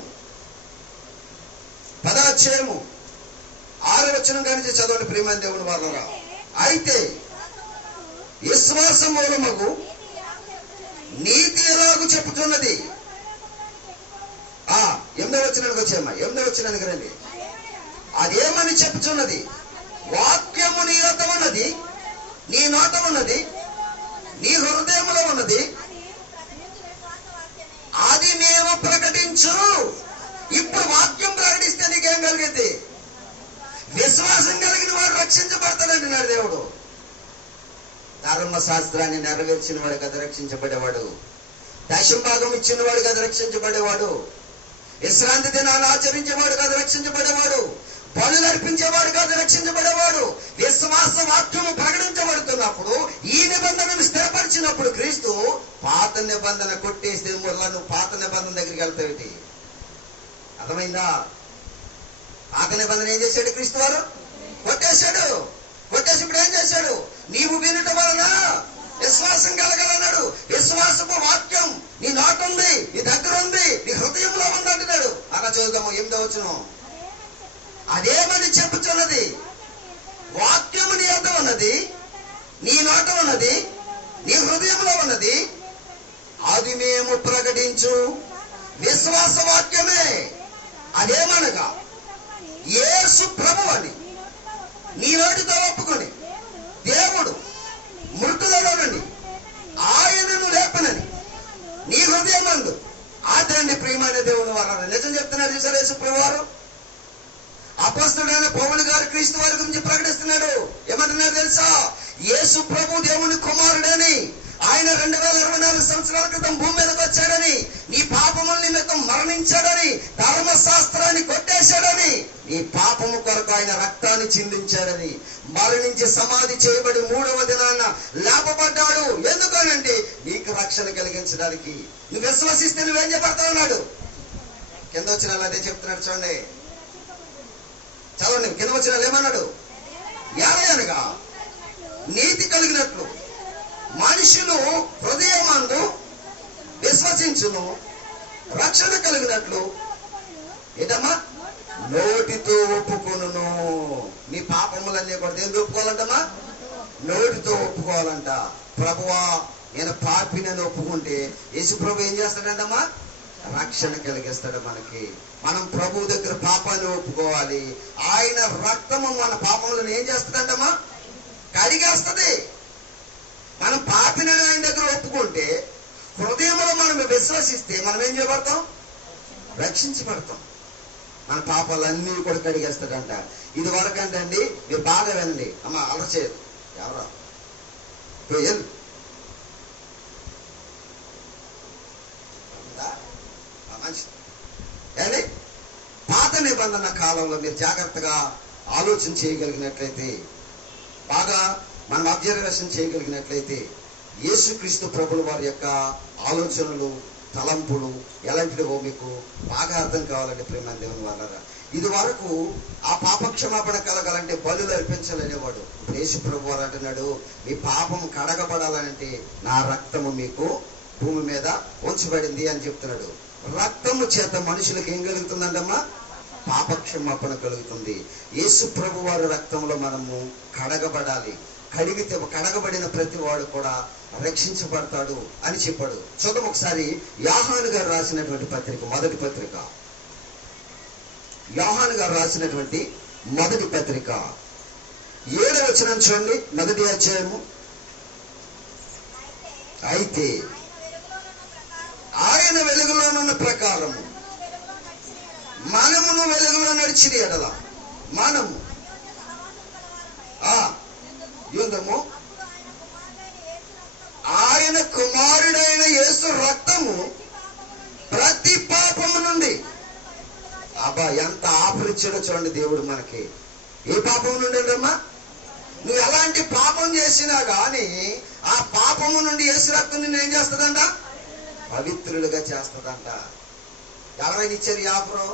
6వ వచనం కానీ చదవండి ప్రియమైన దేవుని వాళ్ళరా. అయితే విశ్వాస మూలమగు నీతి ఎలాగూ చెప్పుతున్నది. 8వ వచనానికి వచ్చామా? 8వ వచనానికి రండి. అదేమని చెప్పుచున్నది? వాక్యము నీ యొద్ద ఉన్నది, నీ నోట ఉన్నది, నీ హృదయంలో ఉన్నది, అది మేము ప్రకటించు. ఇప్పుడు వాక్యం ప్రకటిస్తే నీకేం కలిగింది? విశ్వాసం కలిగిన వాడు రక్షించబడతాడంటున్నాడు దేవుడు. ధర్మశాస్త్రాన్ని నెరవేర్చిన వాడు కదా రక్షించబడేవాడు. దశంభాగం ఇచ్చిన వాడు కదా రక్షించబడేవాడు. విశ్రాంతి దినాన్ని ఆచరించేవాడు కాదు రక్షించబడేవాడు. బలులు అర్పించేవాడు కాదు రక్షించబడేవాడు. విశ్వాస వాక్యము ప్రకటించబడుతున్నప్పుడు, ఈ నిబంధనను స్థిరపరిచినప్పుడు క్రీస్తు పాత నిబంధన కొట్టేస్తే నువ్వు పాత నిబంధన దగ్గరికి వెళ్తావేంటి? అర్థమైందా? పాత నిబంధన ఏం చేశాడు? క్రీస్తు వారు కొట్టేశాడు. కొట్టేసి ఇప్పుడు ఏం చేశాడు? నీవు వినటం వలన విశ్వాసం కలగలన్నాడు. విశ్వాసపు వాక్యం నీ నోట ఉంది, నీ దగ్గర ఉంది, నీ హృదయంలో ఉంది అంటున్నాడు. అలా చదువుదాము 8వ వచనం. అదేమని చెప్పుచున్నది? వాక్యము నీ యొద్ద ఉన్నది, నీ నోట ఉన్నది, నీ హృదయంలో ఉన్నది, అది మేము ప్రకటించు. విశ్వాస వాక్యమే. అదేమనగా యేసు ప్రభు అని నీ నోటితో ఒప్పుకొని దేవుడు మృతులలో నుండి ఆయనను లేపనని నీ హృదయమందు ఆచరండి. ప్రియమైన దేవుని వారు నిజం చెప్తున్నారు చూసారు యేసు ప్రభు వారు. అపొస్తలుడైన పౌలు గారు క్రీస్తు వారి గురించి ప్రకటిస్తున్నాడు. ఏమంటున్నారు తెలుసా? యేసు ప్రభు దేవుని కుమారుడని, ఆయన 2024 సంవత్సరాల క్రితం భూమి మీదకి వచ్చాడని, నీ పాపముల నిమిత్తం మరణించాడని, ధర్మశాస్త్రాన్ని కొట్టేశాడని, నీ పాపము కొరకు ఆయన రక్తాన్ని చిందించాడని, మరణించి సమాధి చేయబడి 3వ దినాన లేపబడ్డాడు. ఎందుకనంటే నీకు రక్షణ కలిగించడానికి. నువ్వు విశ్వసిస్తే నువ్వేం చెప్పడతా ఉన్నాడు? కింద వచ్చిన అదే చెప్తున్నాడు చూడండి. కింద వచ్చిన ఏమన్నాడు? ఏలయనగా నీతి కలిగినట్లు మనుషులు హృదయమందు విశ్వసించును, రక్షణ కలిగినట్లు ఏదమ్మా నోటితో ఒప్పుకొనును. నీ పాపములన్నీ కూడా దేంతో ఒప్పుకోవాలంటమ్మా? నోటితో ఒప్పుకోవాలంట. ప్రభువా నేను పాపినని ఒప్పుకుంటే యేసు ప్రభు ఏం చేస్తాడంటమ్మా? రక్షణ కలిగిస్తాడు మనకి. మనం ప్రభు దగ్గర పాపాన్ని ఒప్పుకోవాలి. ఆయన రక్తము మన పాపములను ఏం చేస్తుందంటమ్మా? కడిగేస్తుంది. మనం పాపినని ఆయన దగ్గర ఒప్పుకుంటే, హృదయంలో మనం విశ్వసిస్తే మనం ఏం చేయబడతాం? రక్షించబడతాం. మన పాపాలన్నీ కూడా కడిగేస్తాడంట. ఇది వరకు అంటండి, మీరు బాగా వినండి అమ్మ, అలర చేయదు ఎవరో మంచిది. పాత నిబంధన కాలంలో మీరు జాగ్రత్తగా ఆలోచన చేయగలిగినట్లయితే, బాగా మనం అబ్జర్వేషన్ చేయగలిగినట్లయితే, యేసుక్రీస్తు ప్రభుల వారి యొక్క ఆలోచనలు, తలంపులు ఎలాంటివో మీకు బాగా అర్థం కావాలండి ప్రేమ దేవుని వాళ్ళరా. ఇది వరకు ఆ పాప క్షమాపణ కలగాలంటే బలులు అర్పించాలనేవాడు. యేసు ప్రభు వారు అంటున్నాడు, మీ పాపం కడగబడాలంటే నా రక్తము మీకు భూమి మీద ఉంచబడింది అని చెప్తున్నాడు. రక్తము చేత మనుషులకు ఏం కలుగుతుందంటమ్మా? పాప క్షమాపణ కలుగుతుంది. యేసు ప్రభు వారి రక్తంలో మనము కడగబడాలి. కడగబడిన ప్రతి వాడు కూడా రక్షించబడతాడు అని చెప్పాడు. చూద్దాం ఒకసారి యోహాను గారు రాసినటువంటి పత్రిక, మొదటి పత్రిక. యోహాను గారు రాసినటువంటి మొదటి పత్రిక 7వ వచనం చూడండి. మొదటి అధ్యాయము. అయితే ఆయన వెలుగులోనున్న ప్రకారము మనమును వెలుగులో నడిచిన ఎడల మనము యుద్ధము ఆయన కుమారుడైన యేసు రక్తము ప్రతి పాపము నుండి. అబ్బా ఎంత ఆపరిచాడో చూడండి దేవుడు మనకి. ఏ పాపం నుండి అమ్మా? నువ్వు ఎలాంటి పాపం చేసినా గాని ఆ పాపము నుండి యేసు రక్తం నిన్ను ఏం చేస్తుందంట? పవిత్రులుగా చేస్తుందంట. ఎవరైనా ఇచ్చారు ఈ ఆఫరు?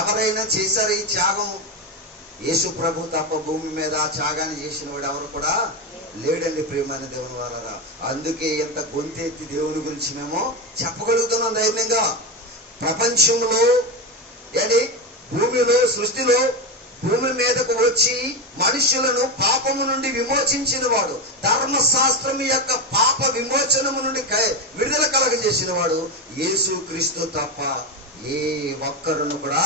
ఎవరైనా చేశారు ఈ త్యాగం? యేసు ప్రభు తప్ప భూమి మీద ఆ త్యాగాన్ని చేసిన వాడు ఎవరు కూడా లేడండి ప్రియమైన దేవుని వారరా. అందుకే ఎంత గొంతెత్తి దేవుని గురించి మేము చెప్పగలుగుతున్నాం ధైర్యంగా. ప్రపంచంలో భూమిలో సృష్టిలో భూమి మీదకు వచ్చి మనుషులను పాపము నుండి విమోచించిన వాడు, ధర్మశాస్త్రం యొక్క పాప విమోచనము నుండి విడుదల కలగజేసిన వాడు యేసు క్రీస్తు తప్ప ఏ ఒక్కరును కూడా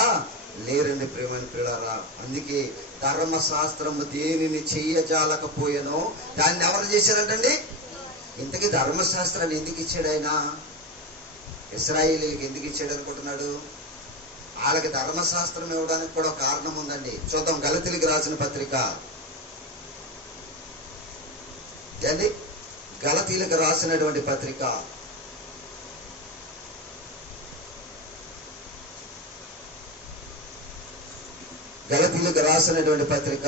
లేరండి ప్రేమని పిల్లరా. అందుకే ధర్మశాస్త్రము దేనిని చెయ్యజాలకపోయానో దాన్ని ఎవరు చేశారంటండి? ఇంతకీ ధర్మశాస్త్రాన్ని ఎందుకు ఇచ్చాడు ఆయన? ఇశ్రాయేలీలకు ఎందుకు ఇచ్చాడు అనుకుంటున్నాడు? వాళ్ళకి ధర్మశాస్త్రం ఇవ్వడానికి కూడా ఒక కారణం ఉందండి. చూద్దాం గలతీయులకు రాసిన పత్రిక. గలతీయులకు రాసినటువంటి పత్రిక గలతీయులకు రాసినటువంటి పత్రిక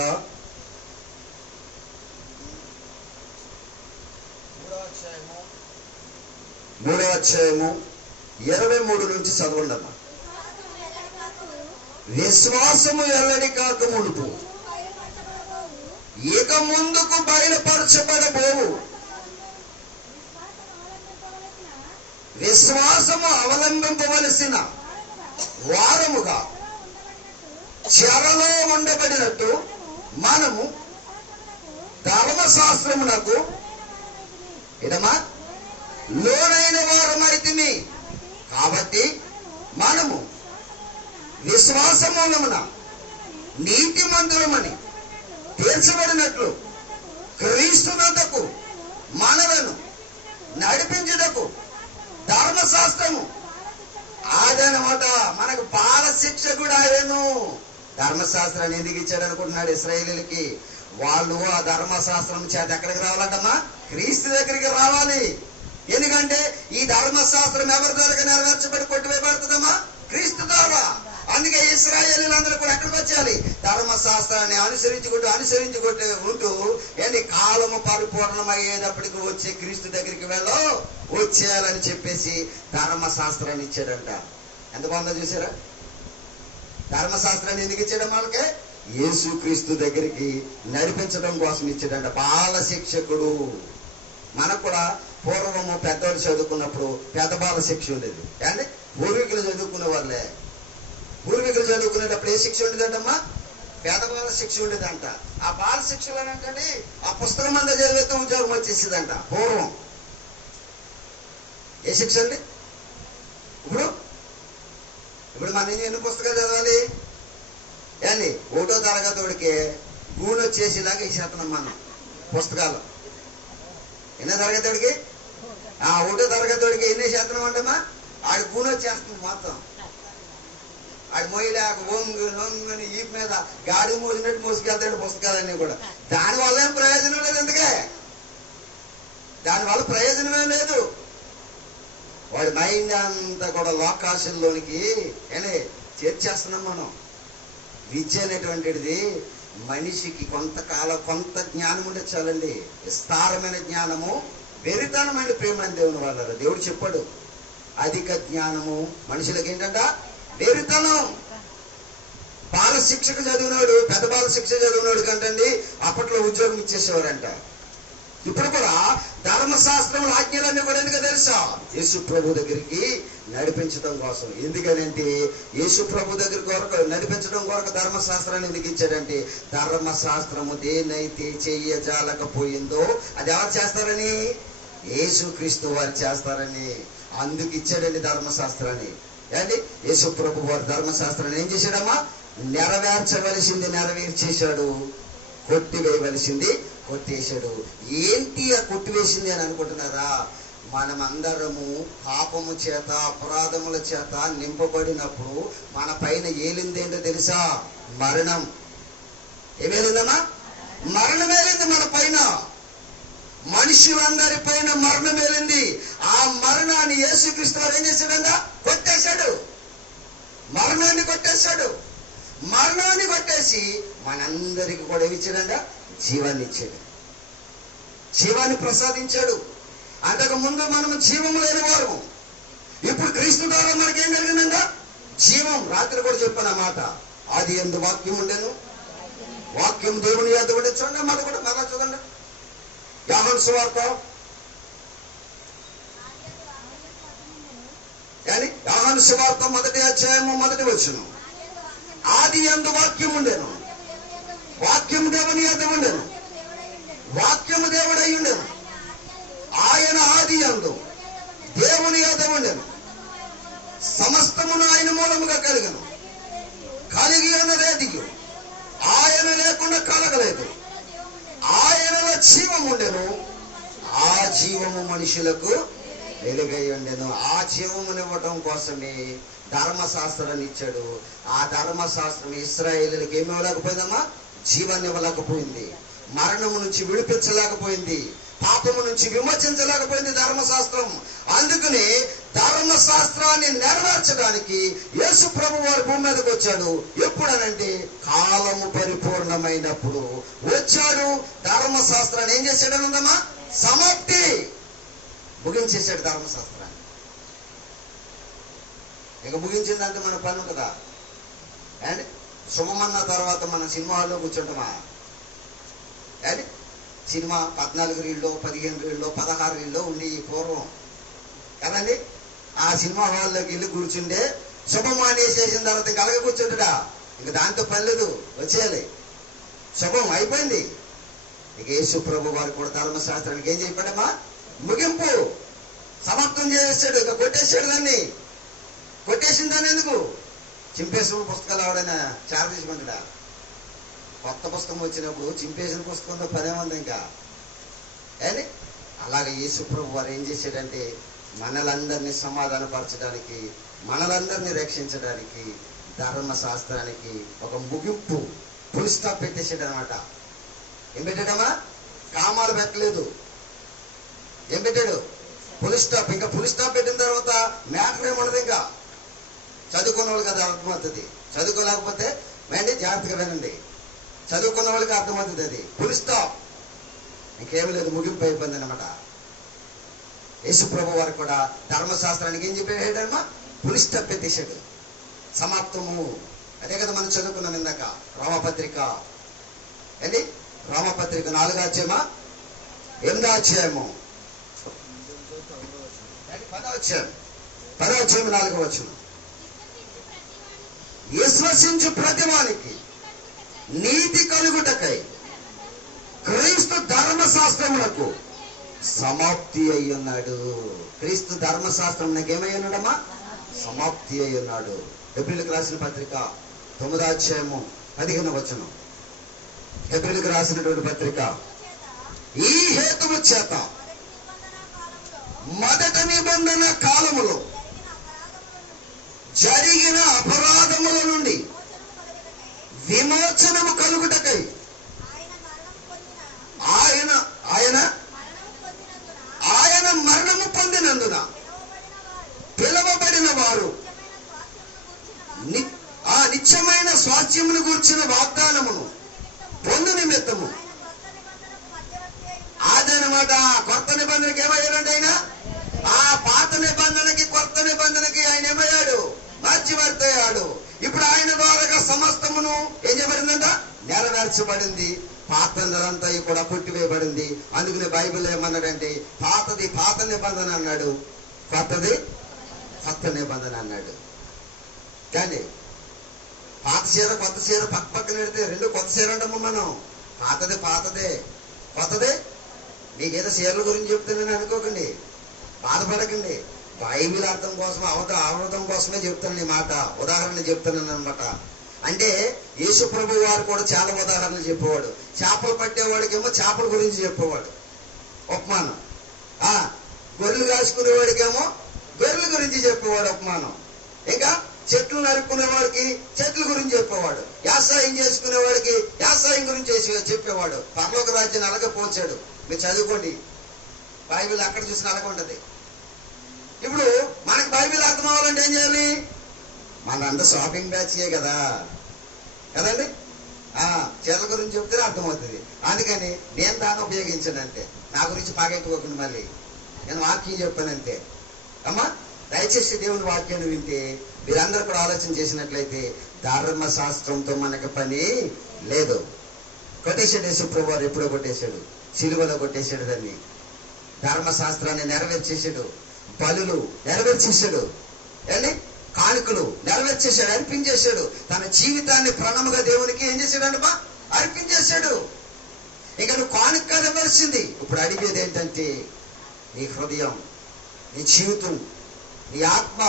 3వ అధ్యాయము 23 నుంచి చదవండి అమ్మా. విశ్వాసము ఎల్లడి కాక మునుపు ఇక ముందుకు బయలుపరచబడబోవు విశ్వాసము అవలంబింపవలసిన వారముగా చెరలో ఉండబడినట్టు మనము ధర్మశాస్త్రమునకు లోనైన వారమైతిమి. కాబట్టి మనము విశ్వాసమూలమున నీతిమంతులమని తీర్చబడినట్లు క్రీస్తునందుకు మనలను నడిపించుటకు ధర్మశాస్త్రము అదనమాట మనకు బాల శిక్షకుడు ఆయను. ధర్మశాస్త్రాన్ని ఎందుకు ఇచ్చాడు అనుకుంటున్నాడు ఇశ్రాయేలీలకి? వాళ్ళు ఆ ధర్మశాస్త్రం చేత ఎక్కడికి రావాలంటమ్మా? క్రీస్తు దగ్గరికి రావాలి. ఎందుకంటే ఈ ధర్మశాస్త్రం ఎవరి ద్వారా నెరవేర్చబడి కొట్టివేయబడుతుందమ్మా? క్రీస్తు ద్వారా. అందుకే ఇశ్రాయేలీలందరూ కూడా ఎక్కడికి వచ్చేయాలి? ధర్మశాస్త్రాన్ని అనుసరించుకుంటూ ఉంటూ కాలము పరిపూర్ణమయ్యేటప్పటికి వచ్చే క్రీస్తు దగ్గరికి వచ్చేయాలని చెప్పేసి ధర్మశాస్త్రాన్ని ఇచ్చాడంట. ఎంత బాగుందో చూసారా? ధర్మశాస్త్రాన్ని ఎందుకు ఇచ్చాడు మనకి? యేసుక్రీస్తు దగ్గరికి నడిపించడం కోసం ఇచ్చాడంట. బాల శిక్షకుడు. మనకు కూడా పూర్వము పెద్దవాళ్ళు చదువుకున్నప్పుడు పెద్ద బాల శిక్ష ఉండేది. అంటే పూర్వీకులు చదువుకునే వాళ్ళే. పూర్వీకులు చదువుకునేటప్పుడు ఏ శిక్ష ఉండేదంటమ్మా? పేదబాల శిక్ష ఉండేదంట. ఆ బాల శిక్షలు అంటే ఆ పుస్తకం అంతా చదివితే ఉద్యోగం వచ్చేసేదంట పూర్వం. ఏ శిక్ష అండి? ఇప్పుడు మన ఎన్ని పుస్తకాలు చదవాలి? ఏండి 1వ తరగతికి గూడు వచ్చేసేలాగా ఇచ్చేస్తున్నాం మనం పుస్తకాలు. ఎన్నో తరగతికి 1వ తరగతికి ఎన్ని చేస్తున్నాం అంటమ్మా? ఆడి గూడు వచ్చేస్తుంది మొత్తం. ఆడి మొయ్యలేక ఒంగుని ఈ మీద గాడి మోసినట్టు మోసుకెళ్తాడు పుస్తకాలన్నీ కూడా. దానివల్ల ఏం ప్రయోజనం లేదు. అందుకే దానివల్ల ప్రయోజనమే లేదు. వాడి మైండ్ అంతా కూడా లోకాశంలోనికి చేర్చేస్తున్నాం మనం. విద్య అనేటువంటిది మనిషికి కొంత జ్ఞానం ఉంటే చాలండి. విస్తారమైన జ్ఞానము, వెరితనమైన ప్రేమ అని దేవుని వాళ్ళ దేవుడు చెప్పాడు. అధిక జ్ఞానము మనుషులకి ఏంటంట? వెరితనం. బాల శిక్షకు చదివినాడు, పెద్ద బాల శిక్ష చదివినాడు కంటండి అప్పట్లో ఉద్యోగం ఇచ్చేసేవారంట. ఇప్పుడు కూడా ధర్మశాస్త్రం ఆజ్ఞలన్నీ కూడా ఎందుకు తెలుసా? యేసు ప్రభు దగ్గరికి నడిపించడం కోసం. ఎందుకనంటే యేసు ప్రభు దగ్గర కొరకు నడిపించడం కొరకు ధర్మశాస్త్రాన్ని ఎందుకు ఇచ్చాడంటే, ధర్మశాస్త్రము దేనైతే చెయ్యజాలకపోయిందో అది ఎవరు చేస్తారని? యేసుక్రీస్తు వారు చేస్తారని. అందుకు ఇచ్చాడండి ధర్మశాస్త్రాన్ని. ఏంటి? యేసు ప్రభు వారు ధర్మశాస్త్రాన్ని ఏం చేశాడమ్మా? నెరవేర్చవలసింది నెరవేర్చేశాడు, కొట్టివేయవలసింది కొట్టేశాడు. ఏంటి ఆ కొట్టివేసింది అని అనుకుంటున్నారా? మనమందరము పాపము చేత అపరాధముల చేత నింపబడినప్పుడు మన పైన ఏలిందేంటో తెలుసా? మరణం. ఏమేలిందమ్మా? మరణం ఏలింది మన పైన. మనుషులందరి పైన మరణం ఏలింది. ఆ మరణాన్ని యేసుక్రీస్తు వారు ఏం చేశాడంట? కొట్టేశాడు. మరణాన్ని కొట్టేశాడు. మరణాన్ని కొట్టేసి మనందరికి కూడా ఇచ్చాడంట? జీవాన్ని ఇచ్చాడు. జీవాన్ని ప్రసాదించాడు. అంతకు ముందు మనం జీవము లేని వారు. ఇప్పుడు క్రీస్తు ద్వారా మనకేం కలిగిందంట? జీవం. రాత్రి కూడా చెప్పాను ఆ మాట. ఆది యందు వాక్యం ఉండెను, వాక్యం దేవుని యొద్ద ఉండెను. చూడండి మాట కూడా మరలా చూడండి. యోహాను సువార్త యోహాను సువార్త 1వ అధ్యాయము 1వ వచనం. ఆది యందు వాక్యం ఉండెను, వాక్యము దేవుని యొద్ద ఉండెను, వాక్యము దేవుడై ఉండెను, ఆయన ఆది యందు దేవుని యొద్ద ఉండెను, సమస్తమును ఆయన మూలముగా కలిగెను, కలిగి ఉన్నదేది ఆయన లేకుండా కలగలేదు. ఆయనలో జీవం ఉండెను, ఆ జీవము మనుషులకు వెలుగై ఉండెను. ఆ జీవమునివ్వటం కోసమే ధర్మశాస్త్రాన్ని ఇచ్చాడు. ఆ ధర్మశాస్త్రం ఇశ్రాయేలులకు ఏమి ఇవ్వలేకపోయిందమ్మా? జీవాన్ని ఇవ్వలేకపోయింది. మరణము నుంచి విడిపించలేకపోయింది. పాపము నుంచి విమోచించలేకపోయింది ధర్మశాస్త్రం. అందుకని ధర్మశాస్త్రాన్ని నెరవేర్చడానికి యేసు ప్రభు వారి భూమి మీదకి వచ్చాడు. ఎప్పుడనంటే కాలము పరిపూర్ణమైనప్పుడు వచ్చాడు. ధర్మశాస్త్రాన్ని ఏం చేశాడని ఉందమ్మా? సమాప్తి. ముగించేశాడు ధర్మశాస్త్రాన్ని. ఇక ముగించిందంటే మన పని కదా అండ్ శుభమన్న తర్వాత మనం సినిమా హాల్లో కూర్చుంటామా? అండ్ సినిమా 14 రీళ్ళు, 15 రీళ్ళు, 16 రీళ్ళు ఉండి పూర్వం కదండి. ఆ సినిమా హాల్లోకి వెళ్ళి కూర్చుండే శుభం అనేసేసిన తర్వాత ఇంక అలాగే కూర్చుంటాడా? ఇంక దాంతో పని లేదు, వచ్చేయాలి. శుభం అయిపోయింది. ఇక యేసు ప్రభు వారు కూడా ధర్మశాస్త్రానికి ఏం చెప్పాడమ్మా? ముగింపు, సమాప్తం చేసేసాడు. ఇక కొట్టేసాడు దాన్ని. కొట్టేసిన దాన్ని ఎందుకు? చింపేసిన పుస్తకాలు ఎవడైనా చార తీసుకుంటాడా? కొత్త పుస్తకం వచ్చినప్పుడు చింపేసిన పుస్తకంతో పనే ఉంది ఇంకా. అని అలాగే యేసు ప్రభు వారు ఏం చేశాడంటే మనలందరినీ సమాధానపరచడానికి, మనలందరినీ రక్షించడానికి ధర్మశాస్త్రానికి ఒక ముగింపు, ఫుల్ స్టాప్ పెట్టేసాడు అనమాట. ఏం పెట్టాడమ్మా? కామాలు పెట్టలేదు. ఏం పెట్టాడు? Full stop. ఇంకా ఫుల్ స్టాప్ పెట్టిన తర్వాత మ్యాటర్ ఏమన్నది. ఇంకా చదువుకున్న వాళ్ళు కదా అర్థమవుతుంది. చదువుకోలేకపోతే వెండి జాగ్రత్తగా వినండి. చదువుకున్న వాళ్ళకి అర్థమవుతుంది. అది ఫుల్ స్టాప్, ఇంకేమీ లేదు, ముగింపు అయిపోయింది అనమాట. యేసు ప్రభు వారు కూడా ధర్మశాస్త్రానికి ఏం చెప్పాడమ్మా? ఫుల్ స్టాప్ పెట్టేశాడు. సమాప్తము. అదే కదా మనం చదువుకున్నాం ఇందాక. రోమపత్రిక ఏంటి? రోమపత్రిక 4వ అధ్యాయమా 8వ అధ్యాయము 10వ అధ్యాయం 4వ వచనం. విశ్వసించు ప్రతివానికి నీతి కలుగుటకై క్రీస్తు ధర్మశాస్త్రములకు సమాప్తి అయి ఉన్నాడు. క్రీస్తు ధర్మశాస్త్రమునకు ఏమై ఉన్నాడమ్మా? సమాప్తి అయి ఉన్నాడు. హెబ్రీయులకు రాసిన పత్రిక 9వ అధ్యాయము 15వ వచనం. హెబ్రీయులకు రాసినటువంటి పత్రిక. ఈ హేతువు చేత మొదటి నిబంధన కాలములో జరిగిన అపరాధముల నుండి విమోచనము కలుగుటకై ఆయన మరణము పొందినందున పిలవబడిన వారు నిత్యమైన స్వాస్థ్యమును గూర్చిన వాగ్దానమును పొందు నిమిత్తము అదనమాట. కొత్త నిబంధనకి ఏమయ్యాడండి ఆయన? ఆ పాత నిబంధనకి కొత్త నిబంధనకి ఆయన ఏమయ్యాడు? మధ్యవర్తి అయ్యాడు. ఇప్పుడు ఆయన ద్వారా సమస్తమును ఏం చేయబడిందంట? నెరవేర్చబడింది. పాతంతా కూడా కొట్టివేయబడింది. అందుకనే బైబిల్ ఏమన్నాడంటే పాతది పాత నిబంధన అన్నాడు, కొత్తది కొత్త నిబంధన అన్నాడు. కానీ పాత చీర కొత్త చీర పక్క పక్కన పెడితే రెండు కొత్త చీర అంటాము మనం. పాతదే పాతదే, కొత్తదే. మీకేదో చీరల గురించి చెప్తానని అనుకోకండి, బాధపడకండి. బైబిల్ అర్థం కోసం అవడం కోసమే చెప్తాను ఈ మాట. ఉదాహరణ చెప్తున్నాను అనమాట. అంటే యేసు ప్రభు వారు కూడా చాలా ఉదాహరణలు చెప్పేవాడు. చేపలు పట్టేవాడికేమో చేపల గురించి చెప్పేవాడు, ఉపమానం. గొర్రెలు కాసుకునేవాడికేమో గొర్రెల గురించి చెప్పేవాడు, ఉపమానం. ఇంకా చెట్లు నరుక్కునేవాడికి చెట్ల గురించి చెప్పేవాడు. వ్యవసాయం చేసుకునేవాడికి వ్యవసాయం గురించి చెప్పేవాడు. పరలోక రాజ్యాన్ని అలాగే పోల్చాడు. మీరు చదువుకోండి, బైబిల్ అక్కడ చూసిన అలాగే ఉంటది. ఇప్పుడు మనకి బైబిల్ అర్థం అవ్వాలంటే ఏం చేయాలి? మనంతా షాపింగ్ బ్యాచే కదా కదండి. చీరల గురించి చెప్తే అర్థమవుతుంది. అందుకని నేను దాన్ని ఉపయోగించానంటే నా గురించి పాగెట్టుకోకుండా మళ్ళీ నేను వాక్యం చెప్పానంతే. అమ్మా దయచేసి దేవుని వాక్యాన్ని వింటే మీరందరూ కూడా ఆలోచన చేసినట్లయితే ధర్మశాస్త్రంతో మనకు పని లేదు. కొట్టేశాడు యేసు ప్రభు వారు. ఎప్పుడో కొట్టేశాడు, సిలువలో కొట్టేశాడు. దాన్ని ధర్మశాస్త్రాన్ని నెరవేర్చేశాడు. బలులు నెరవేర్చేశాడు, కానుకలు నెరవేర్చేశాడు, అర్పించేశాడు. తన జీవితాన్ని ప్రణముగా దేవునికి ఏం చేశాడు? అర్పించేశాడు. ఇక నువ్వు కానుక నెరవేర్చింది. ఇప్పుడు అడిగేది ఏంటంటే నీ హృదయం, నీ జీవితం, నీ ఆత్మ,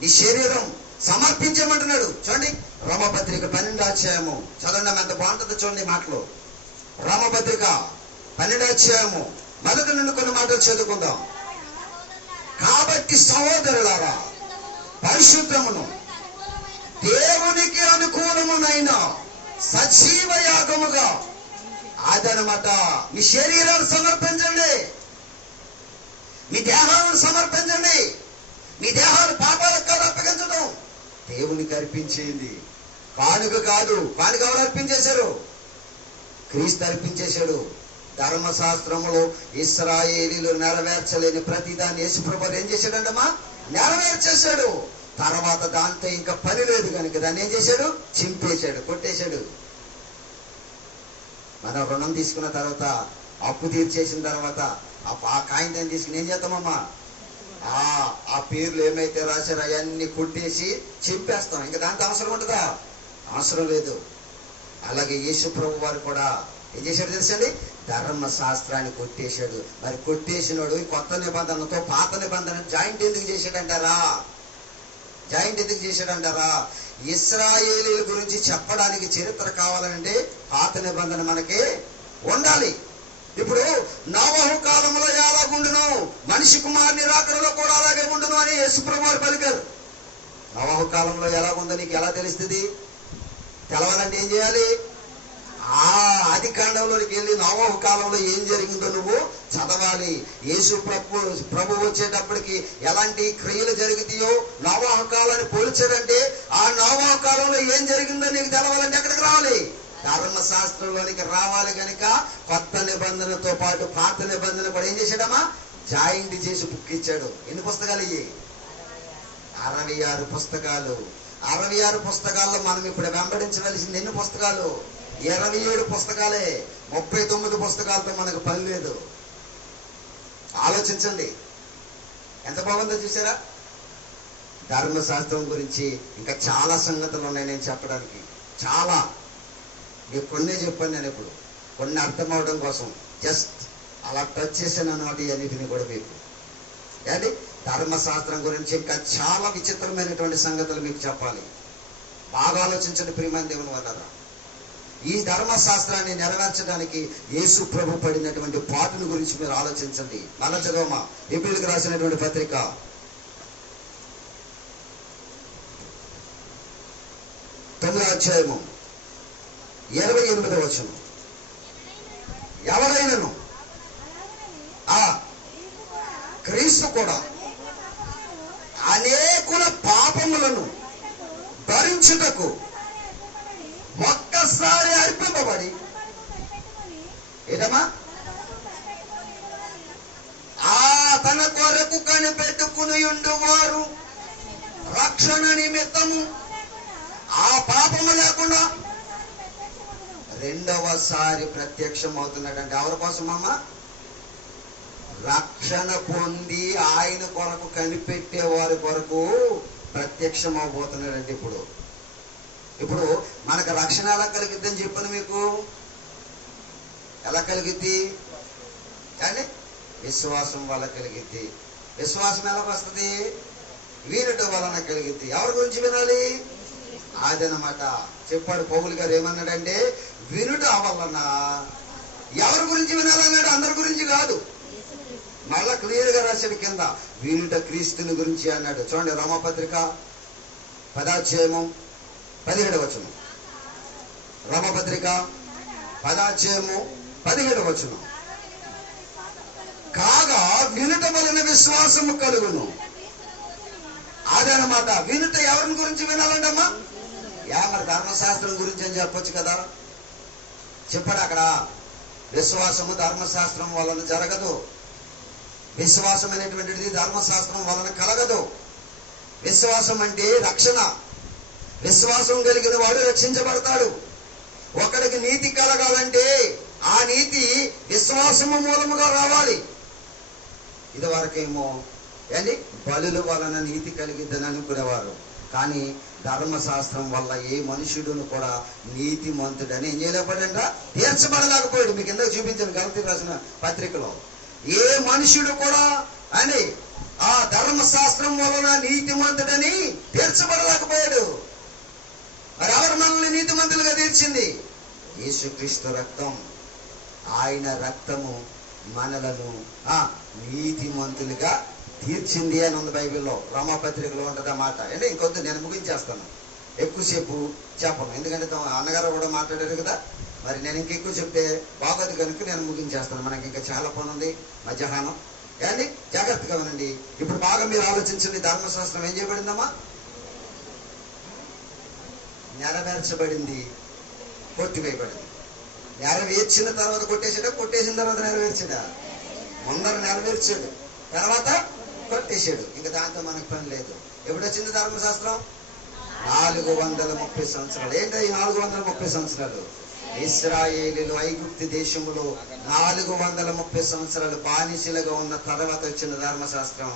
నీ శరీరం సమర్పించమంటున్నాడు. చూడండి రోమపత్రిక 12వ అధ్యాయము చదవండి, ఎంత బాగుంటుందో చూడండి మాటలు. రోమపత్రిక 12వ అధ్యాయము మొదటి నుండి కొన్ని మాటలు చదువుకుందాం. కాబట్టి సహోదరులారా, పరిశుద్ధమును దేవునికి అనుకూలమునైన సజీవ యాగముగా అదనమాట మీ శరీరాన్ని సమర్పించండి, మీ దేహాలను సమర్పించండి. మీ దేహాలు పాపాలకు కాదు అప్పగించడం, దేవునికి అర్పించేది. కానుక కాదు. కానుక ఎవరు అర్పించేశారు? క్రీస్తు అర్పించేశాడు. ధర్మశాస్త్రములో ఇశ్రాయేలీలు నెరవేర్చలేని ప్రతిదాన్ని యేసుప్రభువు ఏం చేశాడంటమ్మా? నెరవేర్చేశాడు. తర్వాత దాంతో ఇంకా పని లేదు కనుక దాన్ని ఏం చేశాడు? చింపేశాడు, కొట్టేశాడు. మనం రుణం తీసుకున్న తర్వాత, అప్పు తీర్చేసిన తర్వాత ఆ కాగితం తీసుకుని ఏం చేద్దామమ్మా? ఆ పేర్లు ఏమైతే రాశారో అవన్నీ కొట్టేసి చింపేస్తాం. ఇంకా దాంతో అవసరం ఉంటుందా? అవసరం లేదు. అలాగే యేసు ప్రభు వారు కూడా ఏం చేశాడు తెలుసండి? ధర్మశాస్త్రాన్ని కొట్టేశాడు. మరి కొట్టేసినాడు కొత్త నిబంధనతో పాత నిబంధన జాయింట్ ఎందుకు చేశాడంటారా? ఇశ్రాయేలీల గురించి చెప్పడానికి చరిత్ర కావాలంటే పాత నిబంధన మనకి ఉండాలి. ఇప్పుడు నోవహు కాలంలో ఎలాగుండును, మనిషి కుమారుని రాకడలో కూడా అలాగే ఉండును అని యేసు ప్రభువు వారు పలికారు. నోవహు కాలంలో ఎలాగుందో నీకు ఎలా తెలుస్తుంది? తెలవాలంటే ఏం చేయాలి? ఆది కాండంలోకి వెళ్ళి నోవహు కాలంలో ఏం జరిగిందో నువ్వు చదవాలి. యేసు ప్రభు వచ్చేటప్పటికి ఎలాంటి క్రియలు జరుగుతాయో నోవహు కాలాన్ని పోల్చాడంటే ఆ నోవహు కాలంలో ఏం జరిగిందో నీకు తెలవాలంటే ఎక్కడికి రావాలి? ధర్మశాస్త్రంలోనికి రావాలి. కనుక కొత్త నిబంధనతో పాటు పాత నిబంధన కూడా ఏం చేశాడమ్మా? జాయింట్ చేసి బుక్ ఇచ్చాడు. ఎన్ని పుస్తకాలు ఇవి? 66 పుస్తకాలు. 66 పుస్తకాల్లో మనం ఇప్పుడు వెంబడించవలసింది ఎన్ని పుస్తకాలు? 27 పుస్తకాలే. 39 పుస్తకాలతో మనకు పని లేదు. ఆలోచించండి, ఎంత బాగుందో చూసారా? ధర్మశాస్త్రం గురించి ఇంకా చాలా సంగతులు ఉన్నాయి నేను చెప్పడానికి. చాలా, మీకు కొన్నే చెప్పాను నేను. ఇప్పుడు కొన్ని అర్థం అవడం కోసం జస్ట్ అలా టచ్ చేశాను అన్నమాట. అన్నిటిని కూడా మీకు ఏంటి ధర్మశాస్త్రం గురించి ఇంకా చాలా విచిత్రమైనటువంటి సంగతులు మీకు చెప్పాలి. బాగా ఆలోచించండి ప్రియమైన దేవుని వల్ల. ఈ ధర్మశాస్త్రాన్ని నెరవేర్చడానికి యేసు ప్రభు పడినటువంటి పాటును గురించి మీరు ఆలోచించండి. మళ్ళా చదవమా, హెబ్రీయులకు రాసినటువంటి పత్రిక 9వ అధ్యాయము 28వ వచనం. ఎవరైనను క్రీస్తు కూడా అనేకుల పాపములను భరించుటకు ఒక్కసారి అర్పింపబడి ఏదమ్మా తన కొరకు కనిపెట్టుకుని ఉండువారు రక్షణ నిమిత్తము ఆ పాపము లేకుండా రెండవసారి ప్రత్యక్షం అవుతున్నాడంటే ఎవరి కోసమమ్మా? రక్షణ పొంది ఆయన కొరకు కనిపెట్టే వారి కొరకు ప్రత్యక్షం అవబోతున్నాడండి. ఇప్పుడు మనకు రక్షణ ఎలా కలిగిద్దని చెప్పను మీకు. ఎలా కలిగిద్ది కానీ విశ్వాసం వల్ల కలిగిద్ది. విశ్వాసం ఎలా వస్తుంది? వినుట వలన కలిగిద్ది. ఎవరి గురించి వినాలి? అదనమాట. చెప్పాడు పౌలు గారు, ఏమన్నాడంటే వినుట వలన. ఎవరి గురించి వినాలన్నాడు? అందరి గురించి కాదు. మళ్ళా క్లియర్ గా రాశాడు కింద, వినుట క్రీస్తుని గురించి అన్నాడు. చూడండి, రోమపత్రిక 10వ అధ్యాయము 17వ వచనం. రోమపత్రిక 10వ అధ్యాయము 17వ వచనం. కాగా వినుట వలన విశ్వాసము కలుగును. అదనమాట. వినుట ఎవరిని గురించి వినాలంటమ్మా? మరి ధర్మశాస్త్రం గురించి అని చెప్పొచ్చు కదా. చెప్పాడు అక్కడ, విశ్వాసము ధర్మశాస్త్రం వలన జరగదు. విశ్వాసం అనేటువంటిది ధర్మశాస్త్రం వలన కలగదు. విశ్వాసం అంటే రక్షణ. విశ్వాసం కలిగిన వాడు రక్షించబడతాడు. ఒకడికి నీతి కలగాలంటే ఆ నీతి విశ్వాసము మూలముగా రావాలి. ఇది వరకేమో బలుల వలన నీతి కలిగిద్దని అనుకునేవారు. కానీ ధర్మశాస్త్రం వల్ల ఏ మనుషుడును కూడా నీతిమంతుడని ఏం చేయలేకపోయాడంట? తీర్చబడలేకపోయాడు. మీకు ఎందుకు చూపించాను గలతీయులకు రాసిన పత్రికలో. ఏ మనుషుడు కూడా ఆ ధర్మశాస్త్రం వలన నీతిమంతుడని తీర్చబడలేకపోయాడు. మరి ఎవరు మనల్ని నీతిమంతులుగా తీర్చింది? యేసుక్రీస్తు రక్తం. ఆయన రక్తము మనలను నీతిమంతులుగా తీర్చింది అని ఉంది బైబిల్లో. రోమపత్రికలో ఉంటుంది అన్నమాట. ఇంకొద్దు, నేను ముగించేస్తాను. ఎక్కువసేపు చెప్పను, ఎందుకంటే అన్నగారు కూడా మాట్లాడారు కదా. మరి నేను ఇంకెక్కువ చెప్తే బాగోదు కనుక నేను ముగించేస్తాను. మనకి ఇంకా చాలా పని ఉంది మధ్యాహ్నం. జాగ్రత్తగా వినండి. ఇప్పుడు బాగా మీరు ఆలోచించండి. ధర్మశాస్త్రం ఏం చేయబడిందమ్మా? నెరవేర్చబడింది, కొట్టివేయబడింది. నెరవేర్చిన తర్వాత కొట్టేసాడా? కొట్టేసిన తర్వాత నెరవేర్చాడా? ముందర నెరవేర్చాడు, తర్వాత కొట్టేశాడు. ఇంకా దాంతో మనకు పని లేదు. ఎప్పుడు వచ్చింది ధర్మశాస్త్రం? 430 సంవత్సరాలు. ఏంటో ఈ 430 సంవత్సరాలు? ఇశ్రాయేలీలు ఐగుప్తు దేశంలో 430 సంవత్సరాలు బానిసలుగా ఉన్న తర్వాత వచ్చిన ధర్మశాస్త్రం.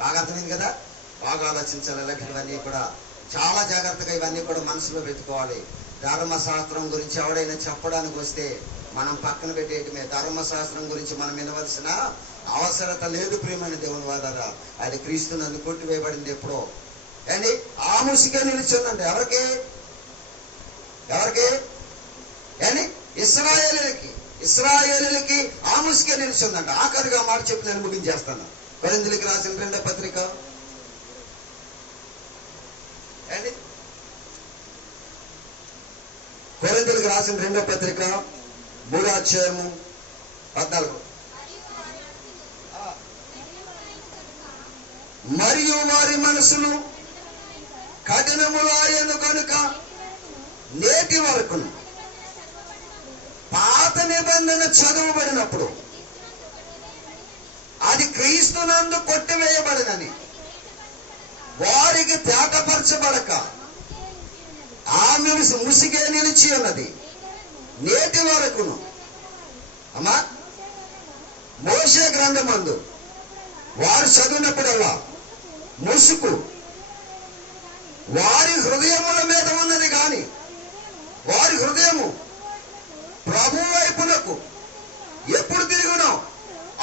బాగా అర్థమైంది కదా. బాగా ఆలోచించాలి. ఇలాంటివన్నీ కూడా చాలా జాగ్రత్తగా ఇవన్నీ కూడా మనసులో పెట్టుకోవాలి. ధర్మశాస్త్రం గురించి ఎవడైనా చెప్పడానికి వస్తే మనం పక్కన పెట్టేయటమే. ధర్మశాస్త్రం గురించి మనం వినవలసిన అవసరత లేదు ప్రియమైన దేవుని వారారా. అది క్రీస్తునందు కొట్టివేయబడింది ఎప్పుడో. ఆ ముసుగే నిలిచిందండి. ఎవరికి? ఇశ్రాయేలీలకి ఆ ముసుగే నిలిచిందంట. ఆఖరిగా మాట చెప్పి నేను ముగించేస్తాను. కొరింథీయులకు రాసిన 2వ పత్రిక కొరింథీయులకు రాసిన 2వ పత్రిక 3వ అధ్యాయము 14. మరియు వారి మనసులు కఠినములాయను కనుక నేటి వరకును పాత నిబంధన చదవబడినప్పుడు అది క్రీస్తునందు కొట్టివేయబడినని వారికి తేటపరచబడక ఆమె ముసిగే నిలిచి ఉన్నది నేటి వరకును. అమ్మా, మోషే గ్రంథమందు వారు చదివినప్పుడల్లా ముసుకు వారి హృదయముల మీద ఉన్నది కానీ వారి హృదయము ప్రభు వైపునకు ఎప్పుడు తిరుగునో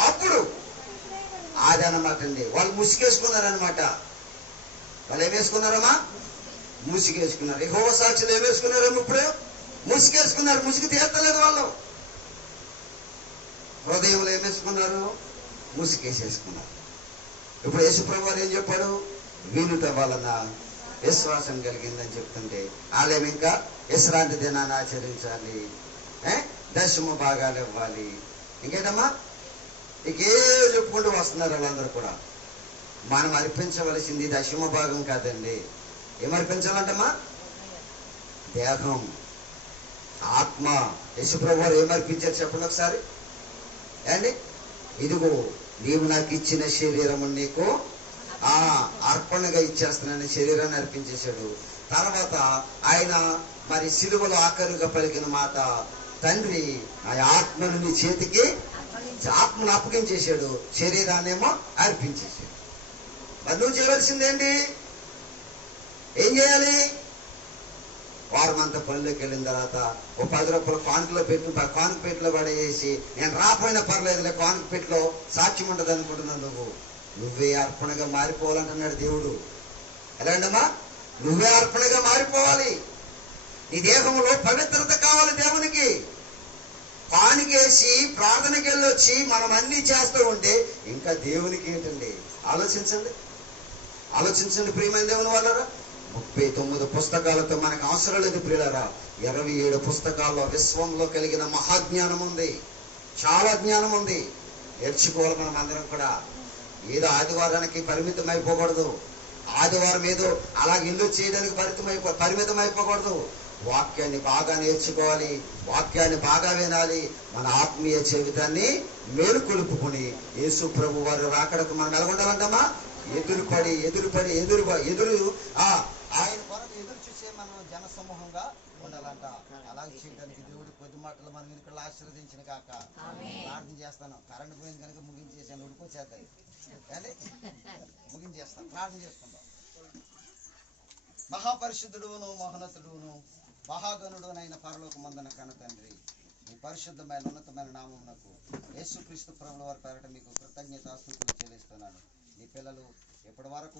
అప్పుడు అదనమాట అండి. వాళ్ళు ముసుగేసుకున్నారనమాట. వాళ్ళు ఏమేసుకున్నారమ్మా? ముసుగేసుకున్నారు. యెహోవా సాక్షులు ఏమేసుకున్నారేమో ఇప్పుడు ముసుగేసుకున్నారు. ముసుగు తీర్చలేదు వాళ్ళు. హృదయంలో ఏమేసుకున్నారు? ముసుగేసేసుకున్నారు. ఇప్పుడు యేసుప్రభు వారు ఏం చెప్పాడు? వినుట వలన విశ్వాసం కలిగిందని చెప్తుంటే వాళ్ళేమి ఇంకా విశ్రాంతి దినాన్ని ఆచరించాలి, దశమ భాగాలు ఇవ్వాలి, ఇంకేటమ్మా ఇకే చెప్పుకుంటూ వస్తున్నారు వాళ్ళందరూ కూడా. మనం అర్పించవలసింది దశమ భాగం కాదండి. ఏమర్పించాలంటమ్మా? దేహం, ఆత్మ. యేసుప్రభు వారు ఏమర్పించారు చెప్పండి ఒకసారి. అండి, ఇదిగో నీవు నాకు ఇచ్చిన శరీరము నీకు అర్పణగా ఇచ్చేస్తున్నాను, శరీరాన్ని అర్పించేశాడు. తర్వాత ఆయన మరి సిలువలో ఆఖరుగా పలికిన మాట, తండ్రి ఆ ఆత్మను నీ చేతికి, ఆత్మను అప్పగించేశాడు, శరీరాన్నేమో అర్పించేశాడు. మరి నువ్వు చేయవలసిందేంటి? ఏం చేయాలి? వారమంతా పనులోకి వెళ్ళిన తర్వాత ఓ 10 రూపాయలు కానుకలో పెట్టి కానుక పెట్టిలో పడేసి నేను రాపోయినా పర్లేదులే, కానుక పెట్టిలో సాక్ష్యం ఉండదు అనుకుంటున్నావు. నువ్వే అర్పణగా మారిపోవాలంటున్నాడు దేవుడు. ఎలాంటమ్మా? నువ్వే అర్పణగా మారిపోవాలి. నీ దేహంలో పవిత్రత కావాలి దేవునికి. కానుకేసి ప్రార్థనకి వెళ్ళొచ్చి మనం అన్ని చేస్తూ ఉంటే ఇంకా దేవునికి ఏంటండి? ఆలోచించండి ప్రియమైన దేవుని వాళ్ళరా. 39 పుస్తకాలతో మనకు అవసరం లేదు ప్రియులారా. 27 పుస్తకాల్లో విశ్వంలో కలిగిన మహాజ్ఞానం ఉంది, చాలా జ్ఞానం ఉంది. నేర్చుకోవాలి మనం అందరం కూడా. ఏదో ఆదివారానికి పరిమితం అయిపోకూడదు. ఆదివారం ఏదో అలాగే ఇల్లు చేయడానికి పరిమితం అయిపోకూడదు. వాక్యాన్ని బాగా నేర్చుకోవాలి, వాక్యాన్ని బాగా వినాలి. మన ఆత్మీయ జీవితాన్ని మేలుకొలుపుకొని యేసు ప్రభు వారు రాకడకు మనం ఎలాగుండాలంటమ్మా? ఎదురు ఆయన కొరకు ఎదురు చూసే మనం జన సమూహంగా ఉండాలంట. అలాగే చేయడానికి దేవుడు కొద్ది మాటలు మనం ఇక్కడ ఆశీర్వదించిన కాక ప్రార్థన చేస్తాను. కరెంట్ పోయింది కనుక ముగించేసాను, ఉడిపోచేద్దాయి కానీ ముగించేస్తాను. ప్రార్థన చేసుకుందాం. మహాపరిశుద్ధుడును మహోన్నతుడును మహాగణుడునైన పరలోకమందున కన్న తండ్రి, మీ పరిశుద్ధమైన ఉన్నతమైన నామమునకు యేసుక్రీస్తు ప్రభుల వారి పేరట మీకు కృతజ్ఞతాస్తుతులు చెల్లిస్తున్నాను. నీ పిల్లలు ఇప్పటి వరకు